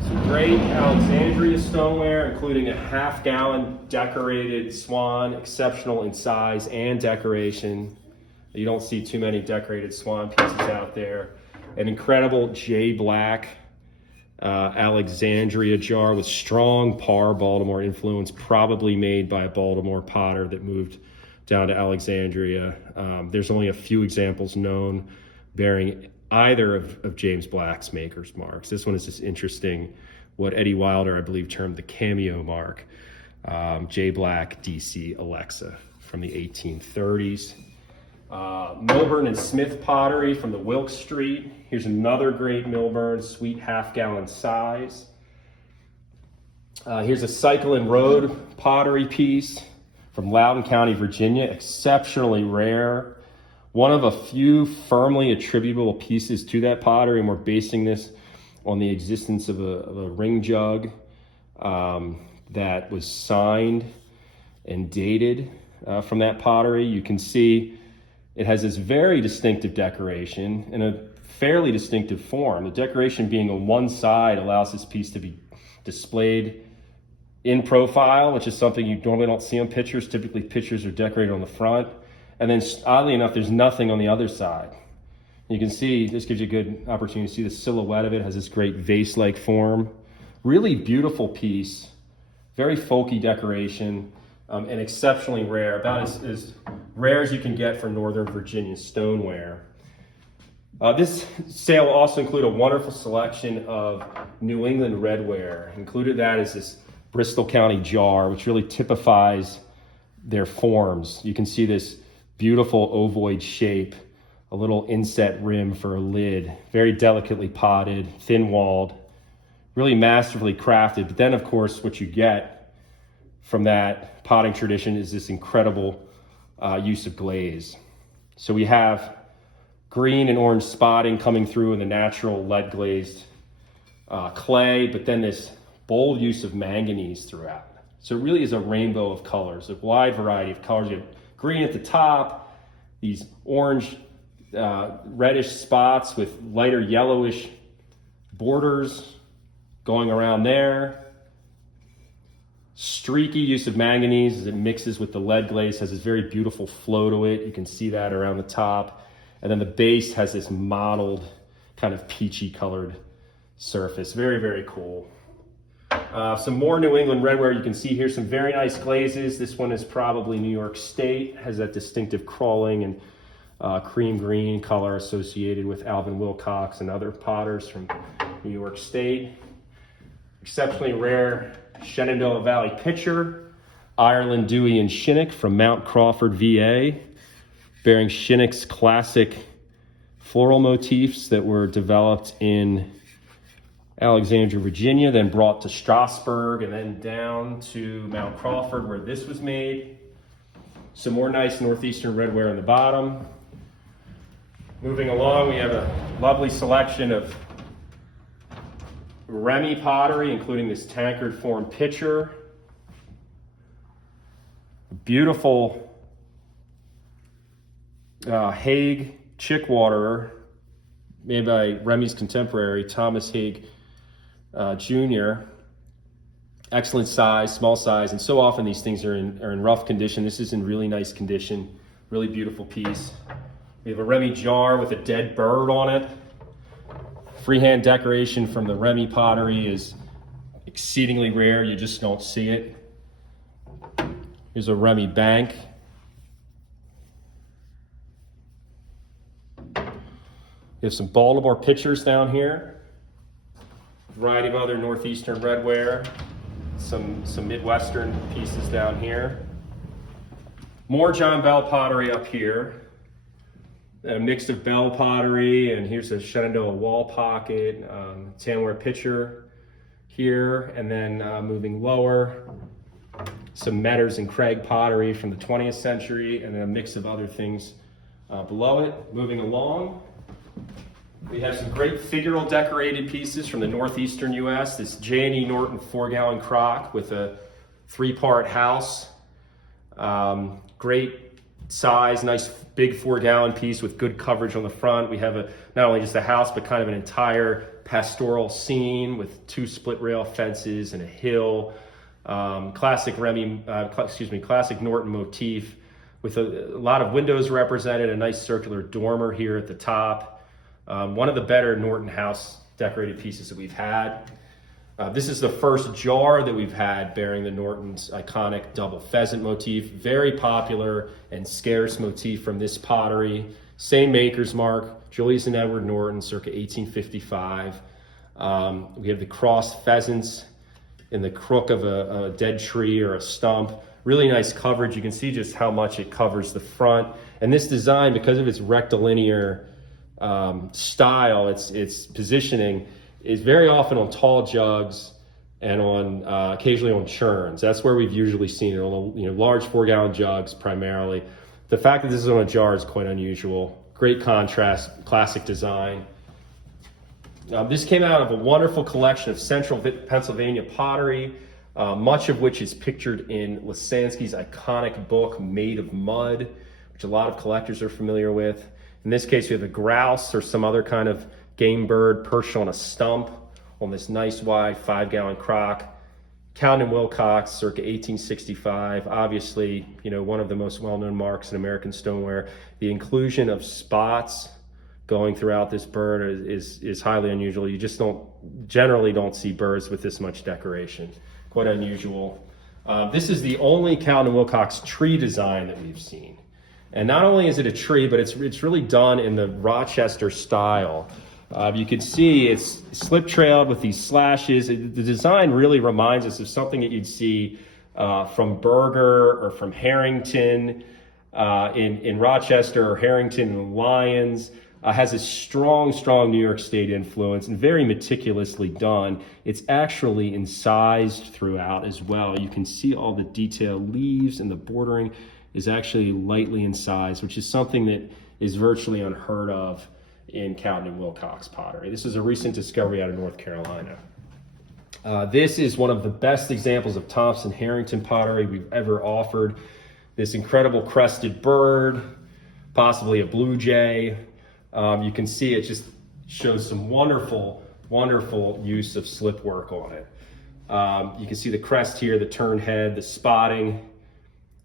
Some great Alexandria stoneware, including a half-gallon decorated swan, exceptional in size and decoration. You don't see too many decorated swan pieces out there. An incredible J. Black Alexandria jar with strong Parr Baltimore influence, probably made by a Baltimore potter that moved down to Alexandria. There's only a few examples known bearing either of James Black's maker's marks. This one is just interesting, what Eddie Wilder, I believe, termed the cameo mark. J. Black DC Alexa from the 1830s. Milburn and Smith pottery from the Wilkes Street. Here's another great Milburn, sweet half-gallon size. Here's a Cycle and Road pottery piece from Loudoun County, Virginia, exceptionally rare. One of a few firmly attributable pieces to that pottery, and we're basing this on the existence of a ring jug that was signed and dated from that pottery. You can see it has this very distinctive decoration in a fairly distinctive form. The decoration being on one side allows this piece to be displayed in profile, which is something you normally don't see on pictures. Typically, pictures are decorated on the front. And then, oddly enough, there's nothing on the other side. You can see, this gives you a good opportunity to see the silhouette of it. It has this great vase-like form. Really beautiful piece. Very folky decoration. And exceptionally rare, about as rare as you can get for Northern Virginia stoneware. This sale will also include a wonderful selection of New England redware. Included that is this Bristol County jar, which really typifies their forms. You can see this beautiful ovoid shape, a little inset rim for a lid, very delicately potted, thin-walled, really masterfully crafted. But then, of course, what you get from that potting tradition is this incredible use of glaze. So we have green and orange spotting coming through in the natural lead glazed clay, but then this bold use of manganese throughout. So it really is a rainbow of colors, a wide variety of colors. You have green at the top, these orange, reddish spots with lighter yellowish borders going around there. Streaky use of manganese as it mixes with the lead glaze, has this very beautiful flow to it. You can see that around the top. And then the base has this mottled, kind of peachy colored surface. Very, very cool. Some more New England redware. You can see here some very nice glazes. This one is probably New York State, has that distinctive crawling and cream green color associated with Alvin Wilcox and other potters from New York State. Exceptionally rare Shenandoah Valley pitcher, Ireland, Dewey, and Shinnick from Mount Crawford, VA, bearing Shinnick's classic floral motifs that were developed in Alexandria, Virginia, then brought to Strasburg, and then down to Mount Crawford where this was made. Some more nice northeastern redware on the bottom. Moving along, we have a lovely selection of Remy pottery, including this tankard form pitcher. Beautiful Hague chick waterer made by Remy's contemporary, Thomas Hague Jr. Excellent size, small size, and so often these things are in rough condition. This is in really nice condition, really beautiful piece. We have a Remy jar with a dead bird on it. Freehand decoration from the Remy pottery is exceedingly rare. You just don't see it. Here's a Remy bank. We have some Baltimore pitchers down here. A variety of other northeastern redware. Some Midwestern pieces down here. More John Bell pottery up here. A mix of Bell pottery, and here's a Shenandoah wall pocket, Stoneware pitcher here, and then moving lower, some Metters and Craig pottery from the 20th century, and then a mix of other things below it. Moving along, we have some great figural decorated pieces from the northeastern U.S. This J&E Norton 4-gallon crock with a 3-part house. Great size, nice big 4-gallon piece with good coverage on the front. We have not only just a house, but kind of an entire pastoral scene with 2 split rail fences and a hill. Classic Norton motif with a lot of windows represented, a nice circular dormer here at the top. One of the better Norton house decorated pieces that we've had. This is the first jar that we've had bearing the Norton's iconic double pheasant motif. Very popular and scarce motif from this pottery. Same maker's mark, Julius and Edward Norton, circa 1855. We have the crossed pheasants in the crook of a dead tree or a stump. Really nice coverage. You can see just how much it covers the front. And this design, because of its rectilinear style, its positioning, is very often on tall jugs and on occasionally on churns. That's where we've usually seen it, on large 4-gallon jugs primarily. The fact that this is on a jar is quite unusual. Great contrast, classic design. This came out of a wonderful collection of central Pennsylvania pottery, much of which is pictured in Lisansky's iconic book, Made of Mud, which a lot of collectors are familiar with. In this case, we have a grouse or some other kind of game bird perched on a stump on this nice wide 5-gallon crock. Count and Wilcox, circa 1865. Obviously, one of the most well-known marks in American stoneware. The inclusion of spots going throughout this bird is highly unusual. You just generally don't see birds with this much decoration. Quite unusual. This is the only Count and Wilcox tree design that we've seen. And not only is it a tree, but it's really done in the Rochester style. You can see it's slip trailed with these slashes. The design really reminds us of something that you'd see from Berger or from Harrington in Rochester, or Harrington and Lyons. Has a strong New York State influence and very meticulously done. It's actually incised throughout as well. You can see all the detail, leaves, and the bordering is actually lightly incised, which is something that is virtually unheard of in Count and Wilcox pottery. This is a recent discovery out of North Carolina. This is one of the best examples of Thompson Harrington pottery we've ever offered. This incredible crested bird, possibly a blue jay. You can see it just shows some wonderful use of slip work on it. You can see the crest here, the turned head, the spotting,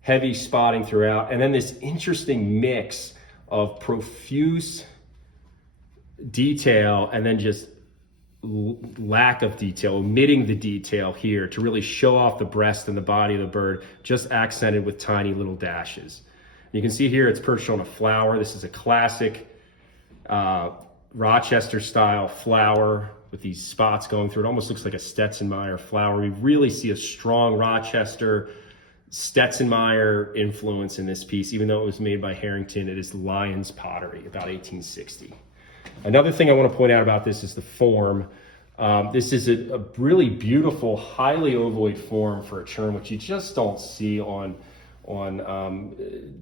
heavy spotting throughout, and then this interesting mix of profuse detail and then just lack of detail, omitting the detail here to really show off the breast and the body of the bird, just accented with tiny little dashes. You can see here it's perched on a flower. This is a classic Rochester style flower with these spots going through it. Almost looks like a Stetson-Meyer flower. We really see a strong Rochester Stetson-Meyer influence in this piece, even though it was made by Harrington. It is Lyons pottery, about 1860. Another thing I want to point out about this is the form. This is a really beautiful, highly ovoid form for a churn, which you just don't see on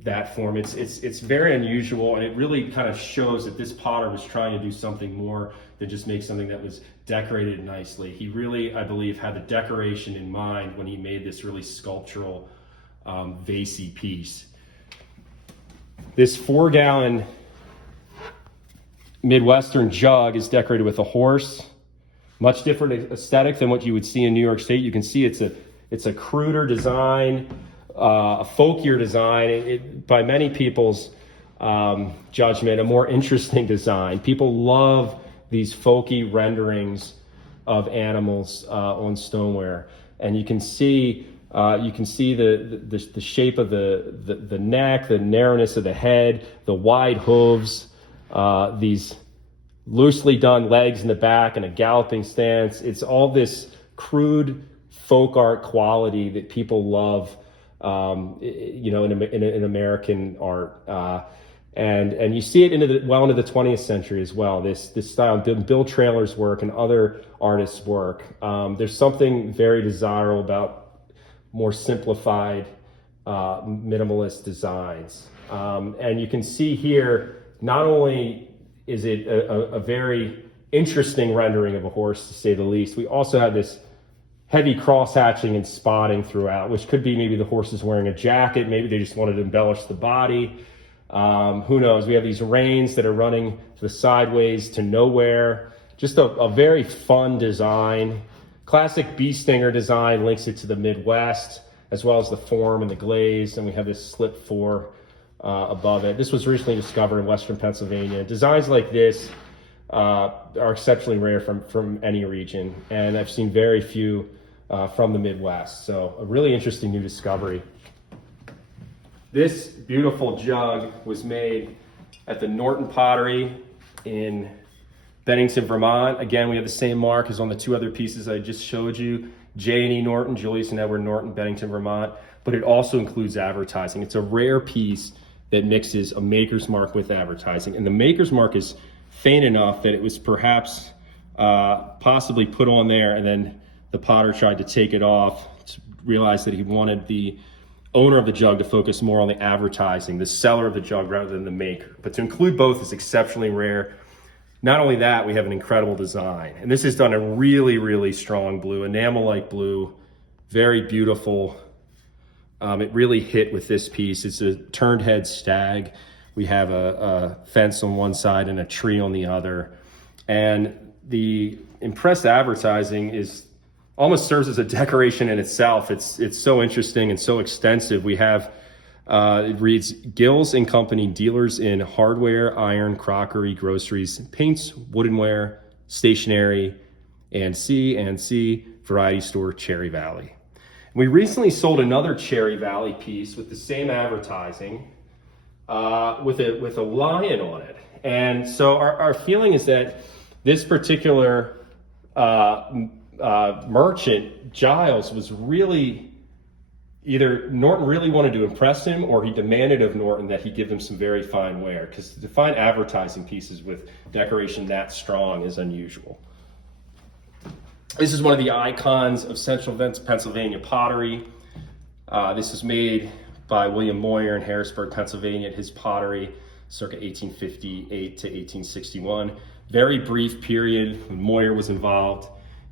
that form. It's very unusual, and it really kind of shows that this potter was trying to do something more than just make something that was decorated nicely. He really, I believe, had the decoration in mind when he made this really sculptural vasey piece. This 4-gallon Midwestern jug is decorated with a horse. Much different aesthetic than what you would see in New York State. You can see it's a cruder design, a folkier design. By many people's judgment, a more interesting design. People love these folky renderings of animals on stoneware, and you can see the shape of the neck, the narrowness of the head, the wide hooves, these loosely done legs in the back, and a galloping stance. It's all this crude folk art quality that people love, in American art. And you see it into the 20th century as well. This style, Bill Traylor's work and other artists' work. There's something very desirable about more simplified, minimalist designs. And you can see here, not only is it a very interesting rendering of a horse, to say the least, we also have this heavy cross-hatching and spotting throughout, which could be maybe the horse is wearing a jacket, maybe they just wanted to embellish the body. Who knows? We have these reins that are running to the sideways to nowhere. Just a very fun design. Classic bee stinger design links it to the Midwest, as well as the form and the glaze. And we have this slip 4 above it. This was recently discovered in Western Pennsylvania. Designs like this are exceptionally rare from any region. And I've seen very few from the Midwest. So a really interesting new discovery. This beautiful jug was made at the Norton pottery in Bennington, Vermont. Again, we have the same mark as on the 2 other pieces I just showed you. J&E Norton, Julius and Edward Norton, Bennington, Vermont. But it also includes advertising. It's a rare piece that mixes a maker's mark with advertising. And the maker's mark is faint enough that it was perhaps possibly put on there, and then the potter tried to take it off, to realize that he wanted the owner of the jug to focus more on the advertising, the seller of the jug, rather than the maker. But to include both is exceptionally rare. Not only that, we have an incredible design. And this is done in really, really strong blue, enamel-like blue, very beautiful. It really hit with this piece. It's a turned head stag. We have a fence on one side and a tree on the other. And the impressed advertising almost serves as a decoration in itself. It's so interesting and so extensive. We have, it reads, Gills and Company, dealers in hardware, iron, crockery, groceries, paints, woodenware, stationery, and C, variety store, Cherry Valley. We recently sold another Cherry Valley piece with the same advertising, with a lion on it. And so our feeling is that this particular merchant, Giles, was really, either Norton really wanted to impress him, or he demanded of Norton that he give him some very fine ware, because to find advertising pieces with decoration that strong is unusual. This is one of the icons of central Pennsylvania pottery. This was made by William Moyer in Harrisburg, Pennsylvania, at his pottery, circa 1858 to 1861. Very brief period when Moyer was involved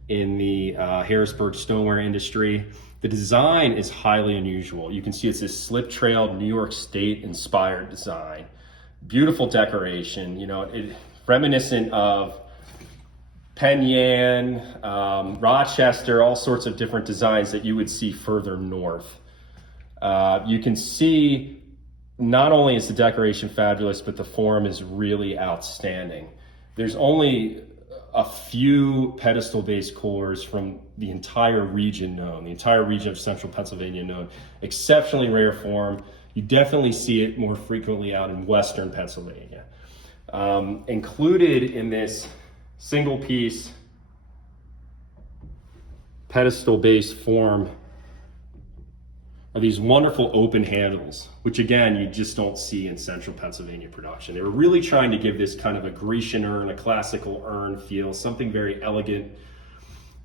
in the Harrisburg stoneware industry. The design is highly unusual. You can see it's this slip-trailed New York State inspired design. Beautiful decoration, reminiscent of Penn Yan, Rochester, all sorts of different designs that you would see further north. You can see not only is the decoration fabulous, but the form is really outstanding. There's only a few pedestal-based coolers from the entire region known, the entire region of central Pennsylvania known. Exceptionally rare form. You definitely see it more frequently out in western Pennsylvania. Included in this single piece pedestal-based form are these wonderful open handles, which again, you just don't see in central Pennsylvania production. They were really trying to give this kind of a Grecian urn, a classical urn feel, something very elegant.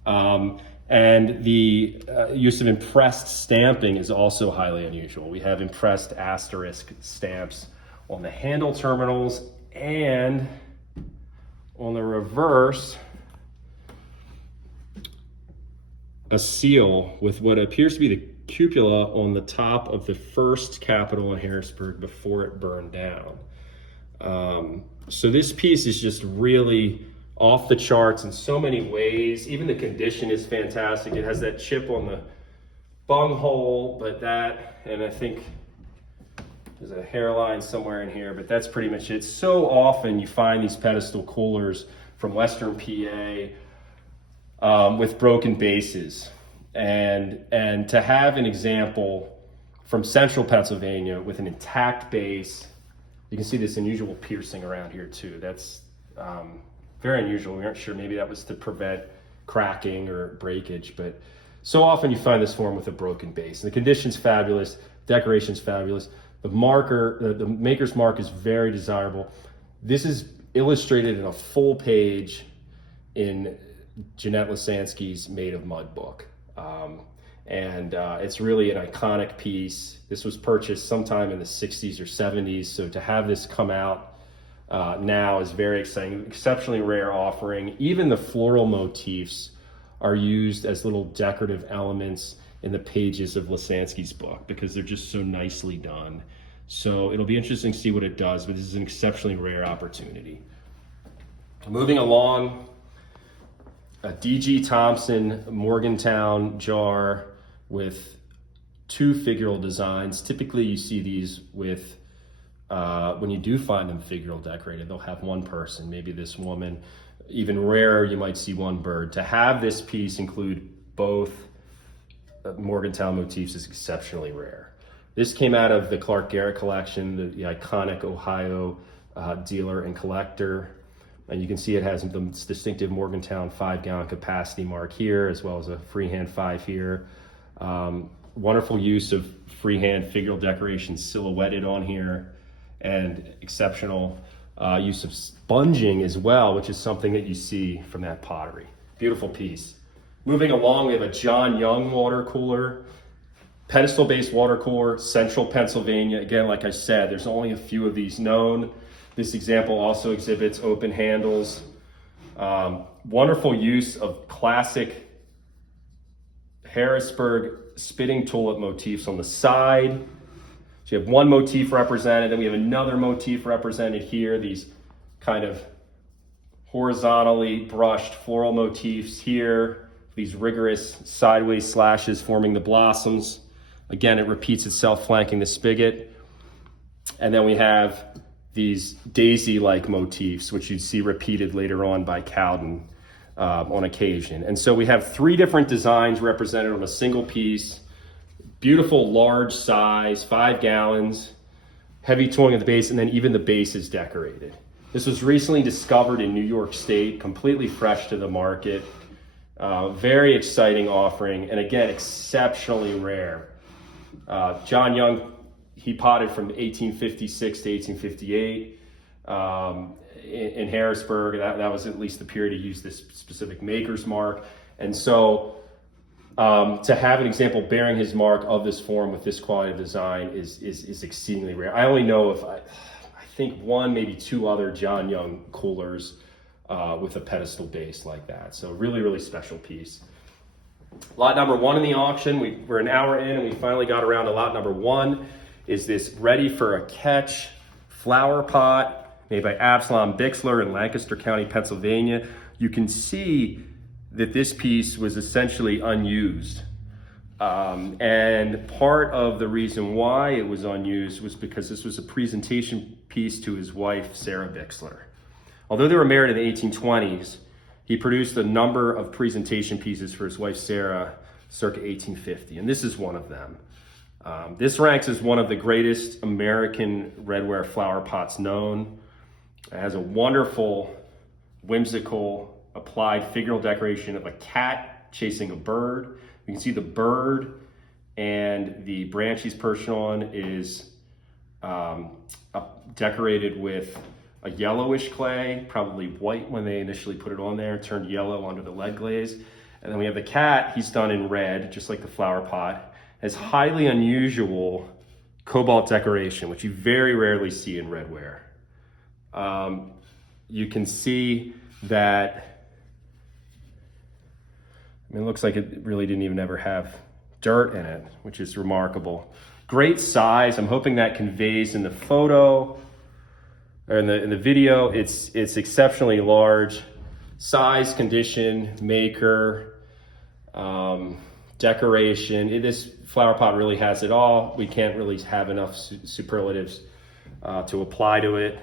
And the use of impressed stamping is also highly unusual. We have impressed asterisk stamps on the handle terminals, and on the reverse, a seal with what appears to be the cupola on the top of the first Capitol in Harrisburg before it burned down. So this piece is just really off the charts in so many ways. Even the condition is fantastic. It has that chip on the bunghole, but that, and I think there's a hairline somewhere in here, but that's pretty much it. So often you find these pedestal coolers from Western PA with broken bases. And to have an example from central Pennsylvania with an intact base, you can see this unusual piercing around here too. That's very unusual. We aren't sure, maybe that was to prevent cracking or breakage, but so often you find this form with a broken base. And the condition's fabulous, decoration's fabulous. The marker, the maker's mark is very desirable. This is illustrated in a full page in Jeanette Lisansky's Made of Mud book. It's really an iconic piece. This was purchased sometime in the 60s or 70s, so to have this come out now is very exciting, exceptionally rare offering. Even the floral motifs are used as little decorative elements in the pages of Lisansky's book because they're just so nicely done. So it'll be interesting to see what it does, but this is an exceptionally rare opportunity. Moving along, a D.G. Thompson Morgantown jar with 2 figural designs. Typically you see these with, when you do find them figural decorated, they'll have one person, maybe this woman. Even rarer, you might see one bird. To have this piece include both Morgantown motifs is exceptionally rare. This came out of the Clark Garrett collection, the iconic Ohio dealer and collector. And you can see it has the distinctive Morgantown 5-gallon capacity mark here, as well as a freehand 5 here. Wonderful use of freehand figural decoration silhouetted on here, and exceptional use of sponging as well, which is something that you see from that pottery. Beautiful piece. Moving along, we have a John Young water cooler, pedestal-based water cooler, central Pennsylvania. Again, like I said, there's only a few of these known. This example also exhibits open handles. Wonderful use of classic Harrisburg spitting tulip motifs on the side. So you have one motif represented, then we have another motif represented here, these kind of horizontally brushed floral motifs here, these rigorous sideways slashes forming the blossoms. Again, it repeats itself flanking the spigot. And then we have these daisy-like motifs, which you'd see repeated later on by Cowden on occasion. And so we have 3 different designs represented on a single piece. Beautiful large size, 5 gallons, heavy tooling at the base, and then even the base is decorated. This was recently discovered in New York State, completely fresh to the market. Very exciting offering, and again, exceptionally rare. John Young, he potted from 1856 to 1858 in Harrisburg. That was at least the period he used this specific maker's mark. And so to have an example bearing his mark of this form with this quality of design is exceedingly rare. I only know of, I think 1, maybe 2 other John Young coolers with a pedestal base like that. So really, really special piece. Lot number 1 in the auction, we're an hour in and we finally got around to lot number 1, is this ready for a catch flower pot made by Absalom Bixler in Lancaster County, Pennsylvania. You can see that this piece was essentially unused. And part of the reason why it was unused was because this was a presentation piece to his wife, Sarah Bixler. Although they were married in the 1820s, he produced a number of presentation pieces for his wife, Sarah, circa 1850, and this is one of them. This ranks as one of the greatest American redware flower pots known. It has a wonderful, whimsical, applied figural decoration of a cat chasing a bird. You can see the bird and the branch he's perched on is decorated with a yellowish clay, probably white when they initially put it on there, turned yellow under the lead glaze. And then we have the cat, he's done in red, just like the flower pot. Has highly unusual cobalt decoration, which you very rarely see in redware. You can see that, I mean, it looks like it really didn't even ever have dirt in it, which is remarkable. Great size. I'm hoping that conveys in the photo or in the video. It's exceptionally large. Size, condition, maker, decoration. This flower pot really has it all. We can't really have enough superlatives to apply to it.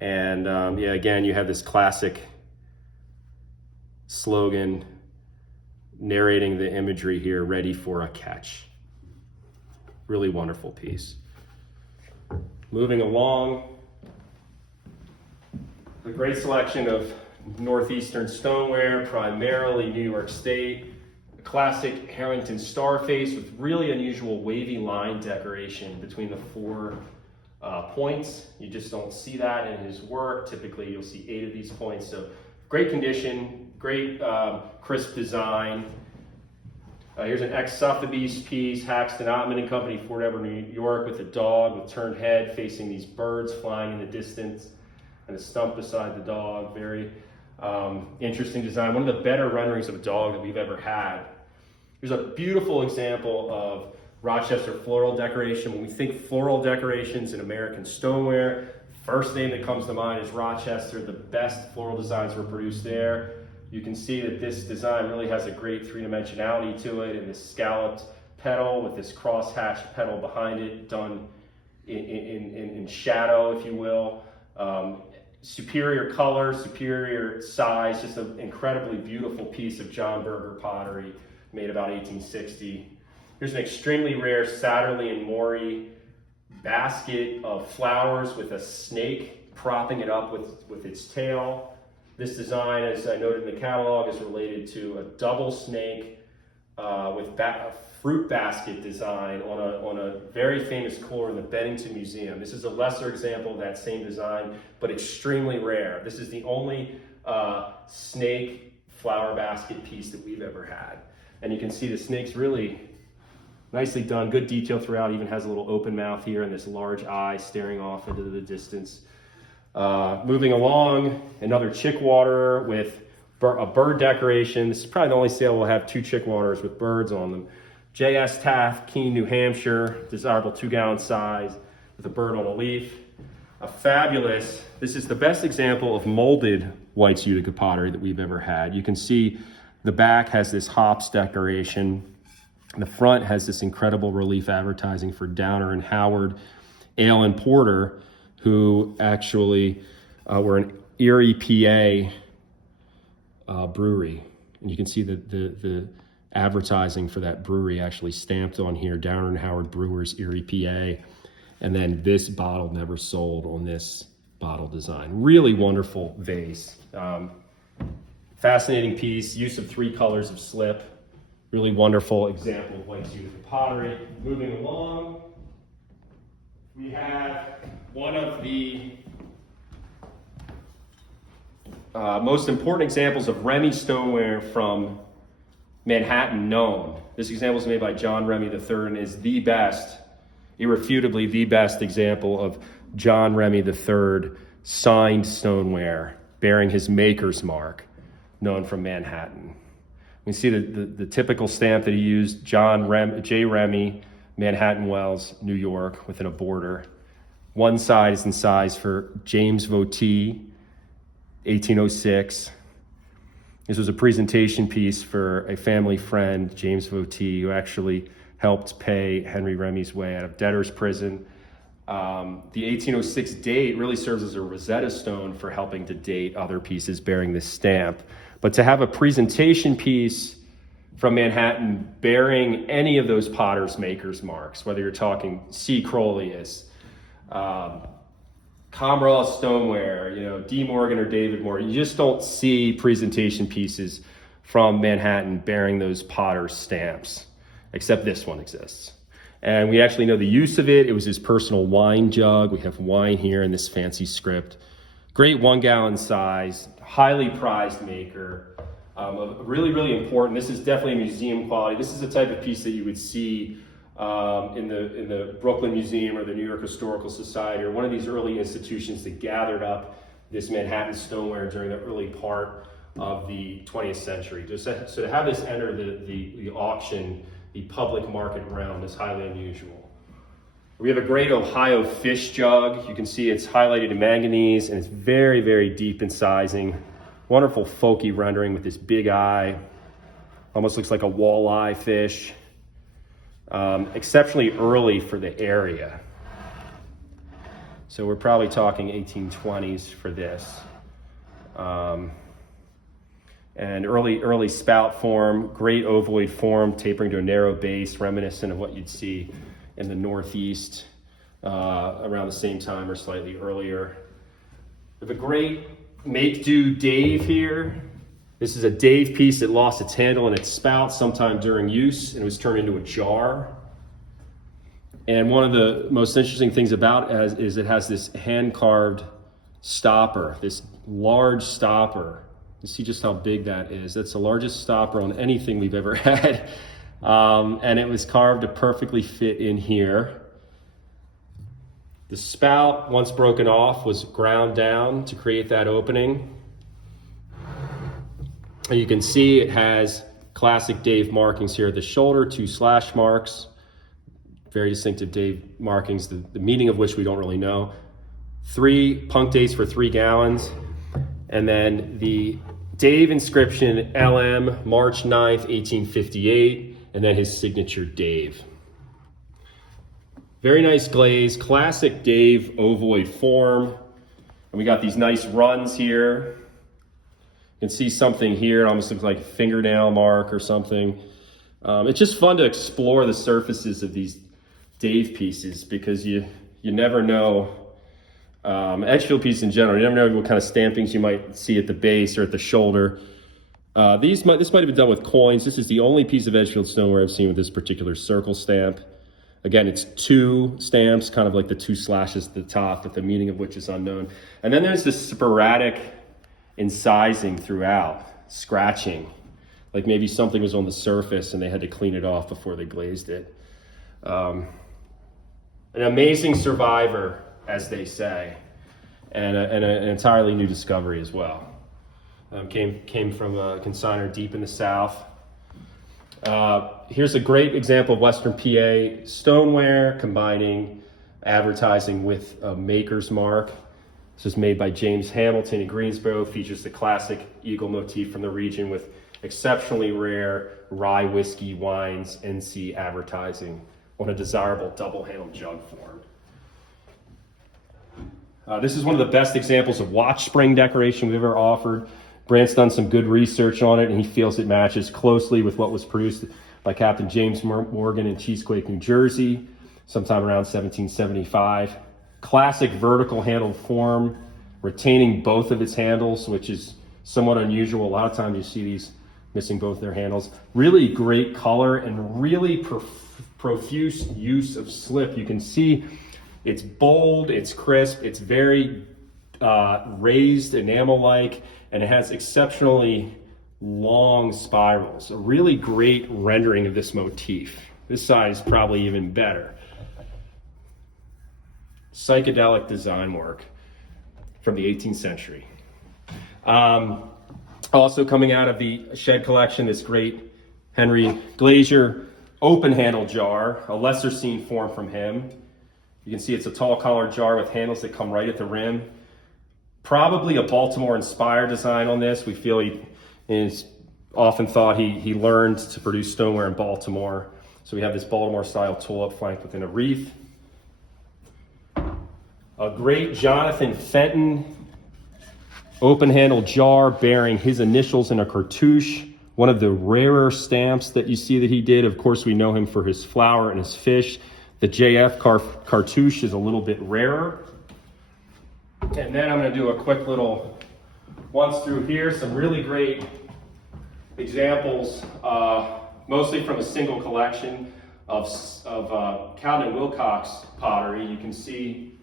And yeah, again, you have this classic slogan narrating the imagery here, ready for a catch. Really wonderful piece. Moving along, the great selection of northeastern stoneware, primarily New York State. A classic Harrington star face with really unusual wavy line decoration between the 4 points. You just don't see that in his work. Typically you'll see 8 of these points. So great condition, great crisp design. Here's an ex-Sotheby's piece, Haxton, Ottman and Company, Fort Edward, New York, with a dog with turned head facing these birds flying in the distance and a stump beside the dog. Very interesting design. One of the better renderings of a dog that we've ever had. Here's a beautiful example of Rochester floral decoration. When we think floral decorations in American stoneware, first name that comes to mind is Rochester. The best floral designs were produced there. You can see that this design really has a great 3-dimensionality to it, and this scalloped petal with this cross-hatched petal behind it, done in shadow, if you will. Superior color, superior size, just an incredibly beautiful piece of John Berger pottery made about 1860. Here's an extremely rare Satterley and Morey basket of flowers with a snake propping it up with its tail. This design, as I noted in the catalog, is related to a double snake with a fruit basket design on a very famous core in the Bennington Museum. This is a lesser example of that same design, but extremely rare. This is the only snake flower basket piece that we've ever had. And you can see the snake's really nicely done, good detail throughout, even has a little open mouth here and this large eye staring off into the distance. Moving along, another chick waterer with a bird decoration. This is probably the only sale we'll have 2 chick waterers with birds on them. J.S. Taft, Keene, New Hampshire, desirable 2-gallon size with a bird on a leaf. A fabulous, this is the best example of molded White's Utica pottery that we've ever had. You can see the back has this hops decoration. The front has this incredible relief advertising for Downer and Howard Ale and Porter, who actually were an Erie, PA brewery. And you can see the advertising for that brewery actually stamped on here, Downer and Howard Brewers, Erie, PA. And then this bottle never sold on this bottle design. Really wonderful vase. Fascinating piece, use of 3 colors of slip. Really wonderful example of White's Utica pottery. Moving along, we have one of the most important examples of Remy stoneware from Manhattan known. This example is made by John Remy III and is the best, irrefutably the best example of John Remy III signed stoneware bearing his maker's mark, known from Manhattan. We see the typical stamp that he used, J. Remy, Manhattan Wells, New York, within a border. One side is in size for James Votee, 1806. This was a presentation piece for a family friend, James Votee, who actually helped pay Henry Remy's way out of debtor's prison. The 1806 date really serves as a Rosetta Stone for helping to date other pieces bearing this stamp. But to have a presentation piece from Manhattan bearing any of those potter's maker's marks, whether you're talking C. Crolius, Comrell Stoneware, D. Morgan or David Moore, you just don't see presentation pieces from Manhattan bearing those potter's stamps, except this one exists. And we actually know the use of it. It was his personal wine jug. We have wine here in this fancy script. Great 1-gallon size, highly prized maker, really, really important. This is definitely a museum quality. This is the type of piece that you would see in the Brooklyn Museum or the New York Historical Society or one of these early institutions that gathered up this Manhattan stoneware during the early part of the 20th century. So to have this enter the auction the public market realm is highly unusual. We have a great Ohio fish jug. You can see it's highlighted in manganese and it's very, very deep in sizing. Wonderful folky rendering with this big eye. Almost looks like a walleye fish. Exceptionally early for the area. So we're probably talking 1820s for this. And early spout form, great ovoid form, tapering to a narrow base, reminiscent of what you'd see in the Northeast around the same time or slightly earlier. We have a great make-do Dave here. This is a Dave piece that lost its handle and its spout sometime during use and was turned into a jar. And one of the most interesting things about it is it has this hand-carved stopper, this large stopper. You see just how big that is. That's the largest stopper on anything we've ever had. And it was carved to perfectly fit in here. The spout, once broken off, was ground down to create that opening. And you can see it has classic Dave markings here at the shoulder, 2 slash marks. Very distinctive Dave markings, the meaning of which we don't really know. 3 punk dates for 3 gallons. And then the Dave inscription, LM, March 9th, 1858. And then his signature, Dave. Very nice glaze, classic Dave ovoid form. And we got these nice runs here. You can see something here, it almost looks like a fingernail mark or something. It's just fun to explore the surfaces of these Dave pieces because you never know, Edgefield pieces in general, you never know what kind of stampings you might see at the base or at the shoulder. This might have been done with coins. This is the only piece of Edgefield stoneware I've seen with this particular circle stamp. Again, it's 2 stamps, kind of like the 2 slashes at the top, but the meaning of which is unknown. And then there's this sporadic incising throughout, scratching. Like maybe something was on the surface and they had to clean it off before they glazed it. An amazing survivor, as they say, and an entirely new discovery as well. Came from a consignor deep in the South. Here's a great example of Western PA stoneware combining advertising with a maker's mark. This was made by James Hamilton in Greensboro, features the classic eagle motif from the region with exceptionally rare rye whiskey wines NC advertising on a desirable double-handled jug form. This is one of the best examples of watch spring decoration we've ever offered. Brant's done some good research on it, and he feels it matches closely with what was produced by Captain James Morgan in Cheesequake, New Jersey, sometime around 1775. Classic vertical handled form, retaining both of its handles, which is somewhat unusual. A lot of times you see these missing both their handles. Really great color and really profuse use of slip. You can see it's bold, it's crisp, it's very raised enamel-like, and it has exceptionally long spirals. A really great rendering of this motif. This side is probably even better. Psychedelic design work from the 18th century. Also coming out of the Shed collection, this great Henry Glazier open handle jar, a lesser seen form from him. You can see it's a tall collar jar with handles that come right at the rim. Probably a Baltimore inspired design on this. We feel he is often thought he learned to produce stoneware in Baltimore. So we have this Baltimore style tulip flanked within a wreath. A great Jonathan Fenton open handle jar bearing his initials in a cartouche. One of the rarer stamps that you see that he did. Of course, we know him for his flower and his fish. The JF cartouche is a little bit rarer. And then I'm going to do a quick little once through here. Some really great examples, mostly from a single collection of Cowden and Wilcox pottery. You can see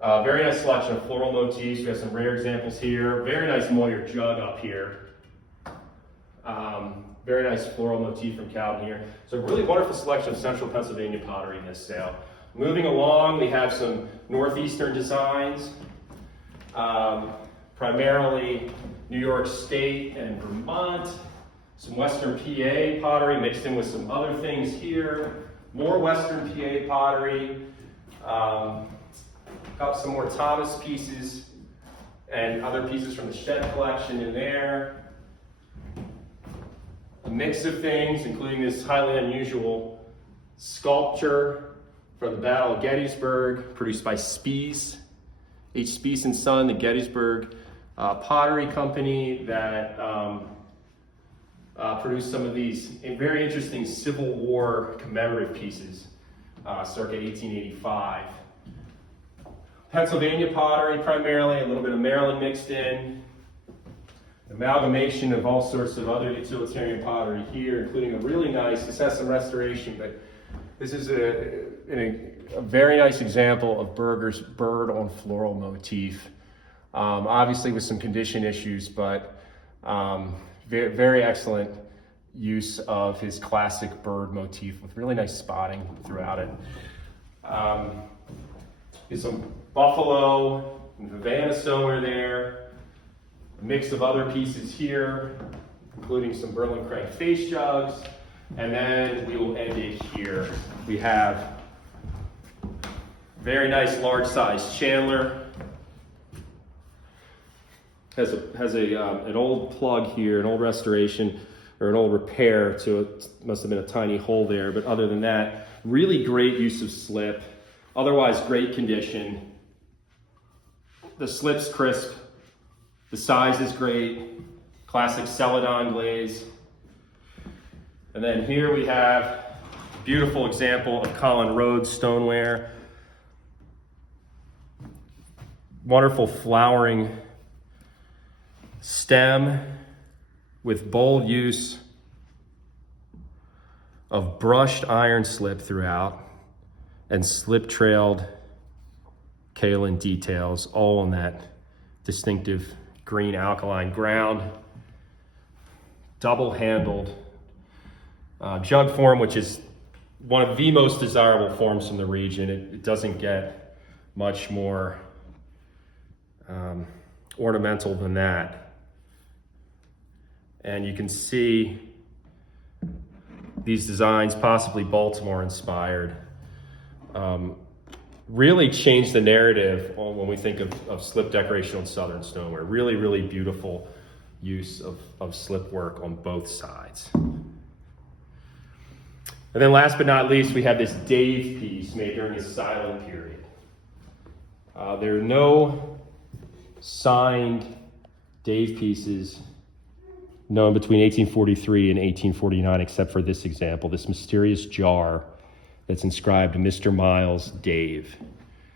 a very nice selection of floral motifs. We have some rare examples here. Very nice Moyer jug up here. Very nice floral motif from Cowden here. So a really wonderful selection of central Pennsylvania pottery in this sale. Moving along, we have some northeastern designs, primarily New York State and Vermont. Some Western PA pottery mixed in with some other things here. More Western PA pottery. Got some more Thomas pieces and other pieces from the Shed collection in there. A mix of things, including this highly unusual sculpture from the Battle of Gettysburg, produced by Spies, H. Spies and Son, the Gettysburg pottery company that produced some of these very interesting Civil War commemorative pieces, circa 1885. Pennsylvania pottery primarily, a little bit of Maryland mixed in. Amalgamation of all sorts of other utilitarian pottery here, including a really nice, this has some restoration, but this is a very nice example of Berger's bird on floral motif. Obviously with some condition issues, but very, very excellent use of his classic bird motif with really nice spotting throughout it. There's some buffalo and Havana stoneware there. A mix of other pieces here, including some Berlin crank face jugs, and then we will end it here. We have very nice large size chandler. Has an old plug here, an old restoration or an old repair to it. Must have been a tiny hole there, but other than that, really great use of slip. Otherwise, great condition. The slip's crisp. The size is great. Classic Celadon glaze. And then here we have a beautiful example of Colin Rhodes stoneware. Wonderful flowering stem with bold use of brushed iron slip throughout and slip trailed kaolin details, all on that distinctive green alkaline ground. Double handled jug form, which is one of the most desirable forms from the region. It doesn't get much more ornamental than that. And you can see these designs, possibly Baltimore inspired, really change the narrative when we think of slip decoration on Southern stoneware. Really, really beautiful use of slip work on both sides. And then last but not least, we have this Dave piece made during his silent period. There are no signed Dave pieces known between 1843 and 1849, except for this example, this mysterious jar that's inscribed Mr. Miles, Dave.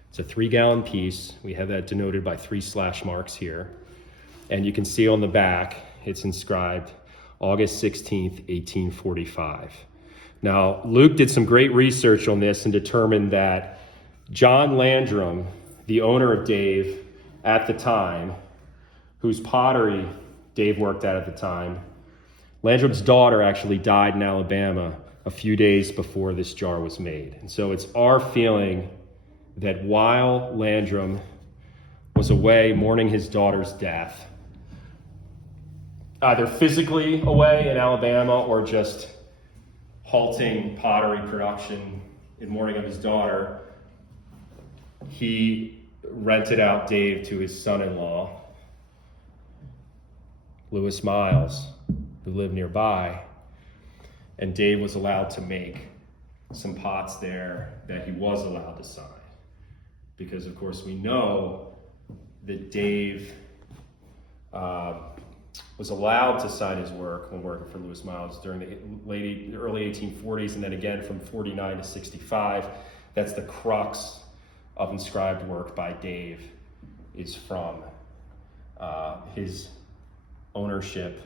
It's a 3-gallon piece. We have that denoted by 3 slash marks here. And you can see on the back, it's inscribed August 16th, 1845. Now, Luke did some great research on this and determined that John Landrum, the owner of Dave at the time, whose pottery Dave worked at the time, Landrum's daughter actually died in Alabama a few days before this jar was made. And so it's our feeling that while Landrum was away mourning his daughter's death, either physically away in Alabama or just halting pottery production in mourning of his daughter, he rented out Dave to his son-in-law, Lewis Miles, who lived nearby. And Dave was allowed to make some pots there that he was allowed to sign. Because, of course, we know that Dave was allowed to sign his work when working for Lewis Miles during the early 1840s, and then again from 49 to 65. That's the crux of inscribed work by Dave, is from his ownership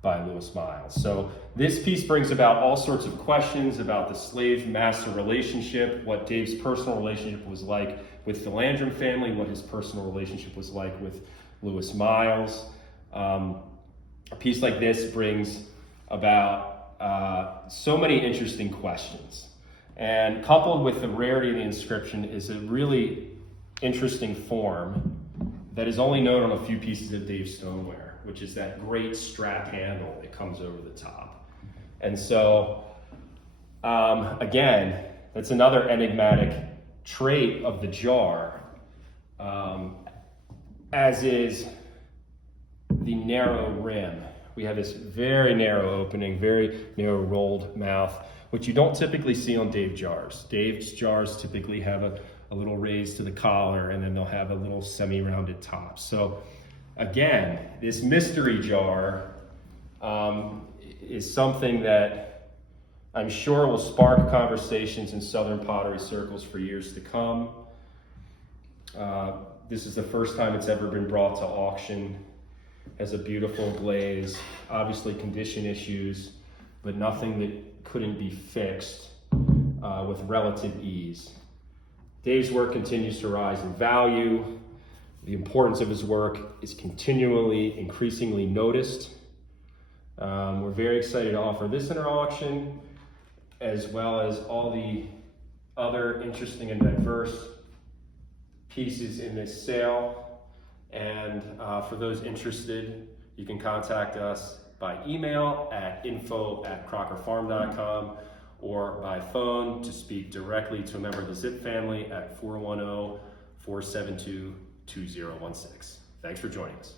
by Lewis Miles. So this piece brings about all sorts of questions about the slave-master relationship, what Dave's personal relationship was like with the Landrum family, what his personal relationship was like with Lewis Miles. A piece like this brings about so many interesting questions. And coupled with the rarity of the inscription is a really interesting form that is only known on a few pieces of Dave's stoneware. which is that great strap handle that comes over the top. And so, again, that's another enigmatic trait of the jar, as is the narrow rim. We have this very narrow opening, very narrow rolled mouth, which you don't typically see on Dave jars. Dave's jars typically have a little raise to the collar, and then they'll have a little semi-rounded top. So again, this mystery jar is something that I'm sure will spark conversations in Southern pottery circles for years to come. This is the first time it's ever been brought to auction. Has a beautiful glaze, obviously condition issues, but nothing that couldn't be fixed with relative ease. Dave's work continues to rise in value. The importance of his work is continually, increasingly noticed. We're very excited to offer this in our auction, as well as all the other interesting and diverse pieces in this sale. And for those interested, you can contact us by email at info@crockerfarm.com or by phone to speak directly to a member of the Zip family at 410-472-2016. Thanks for joining us.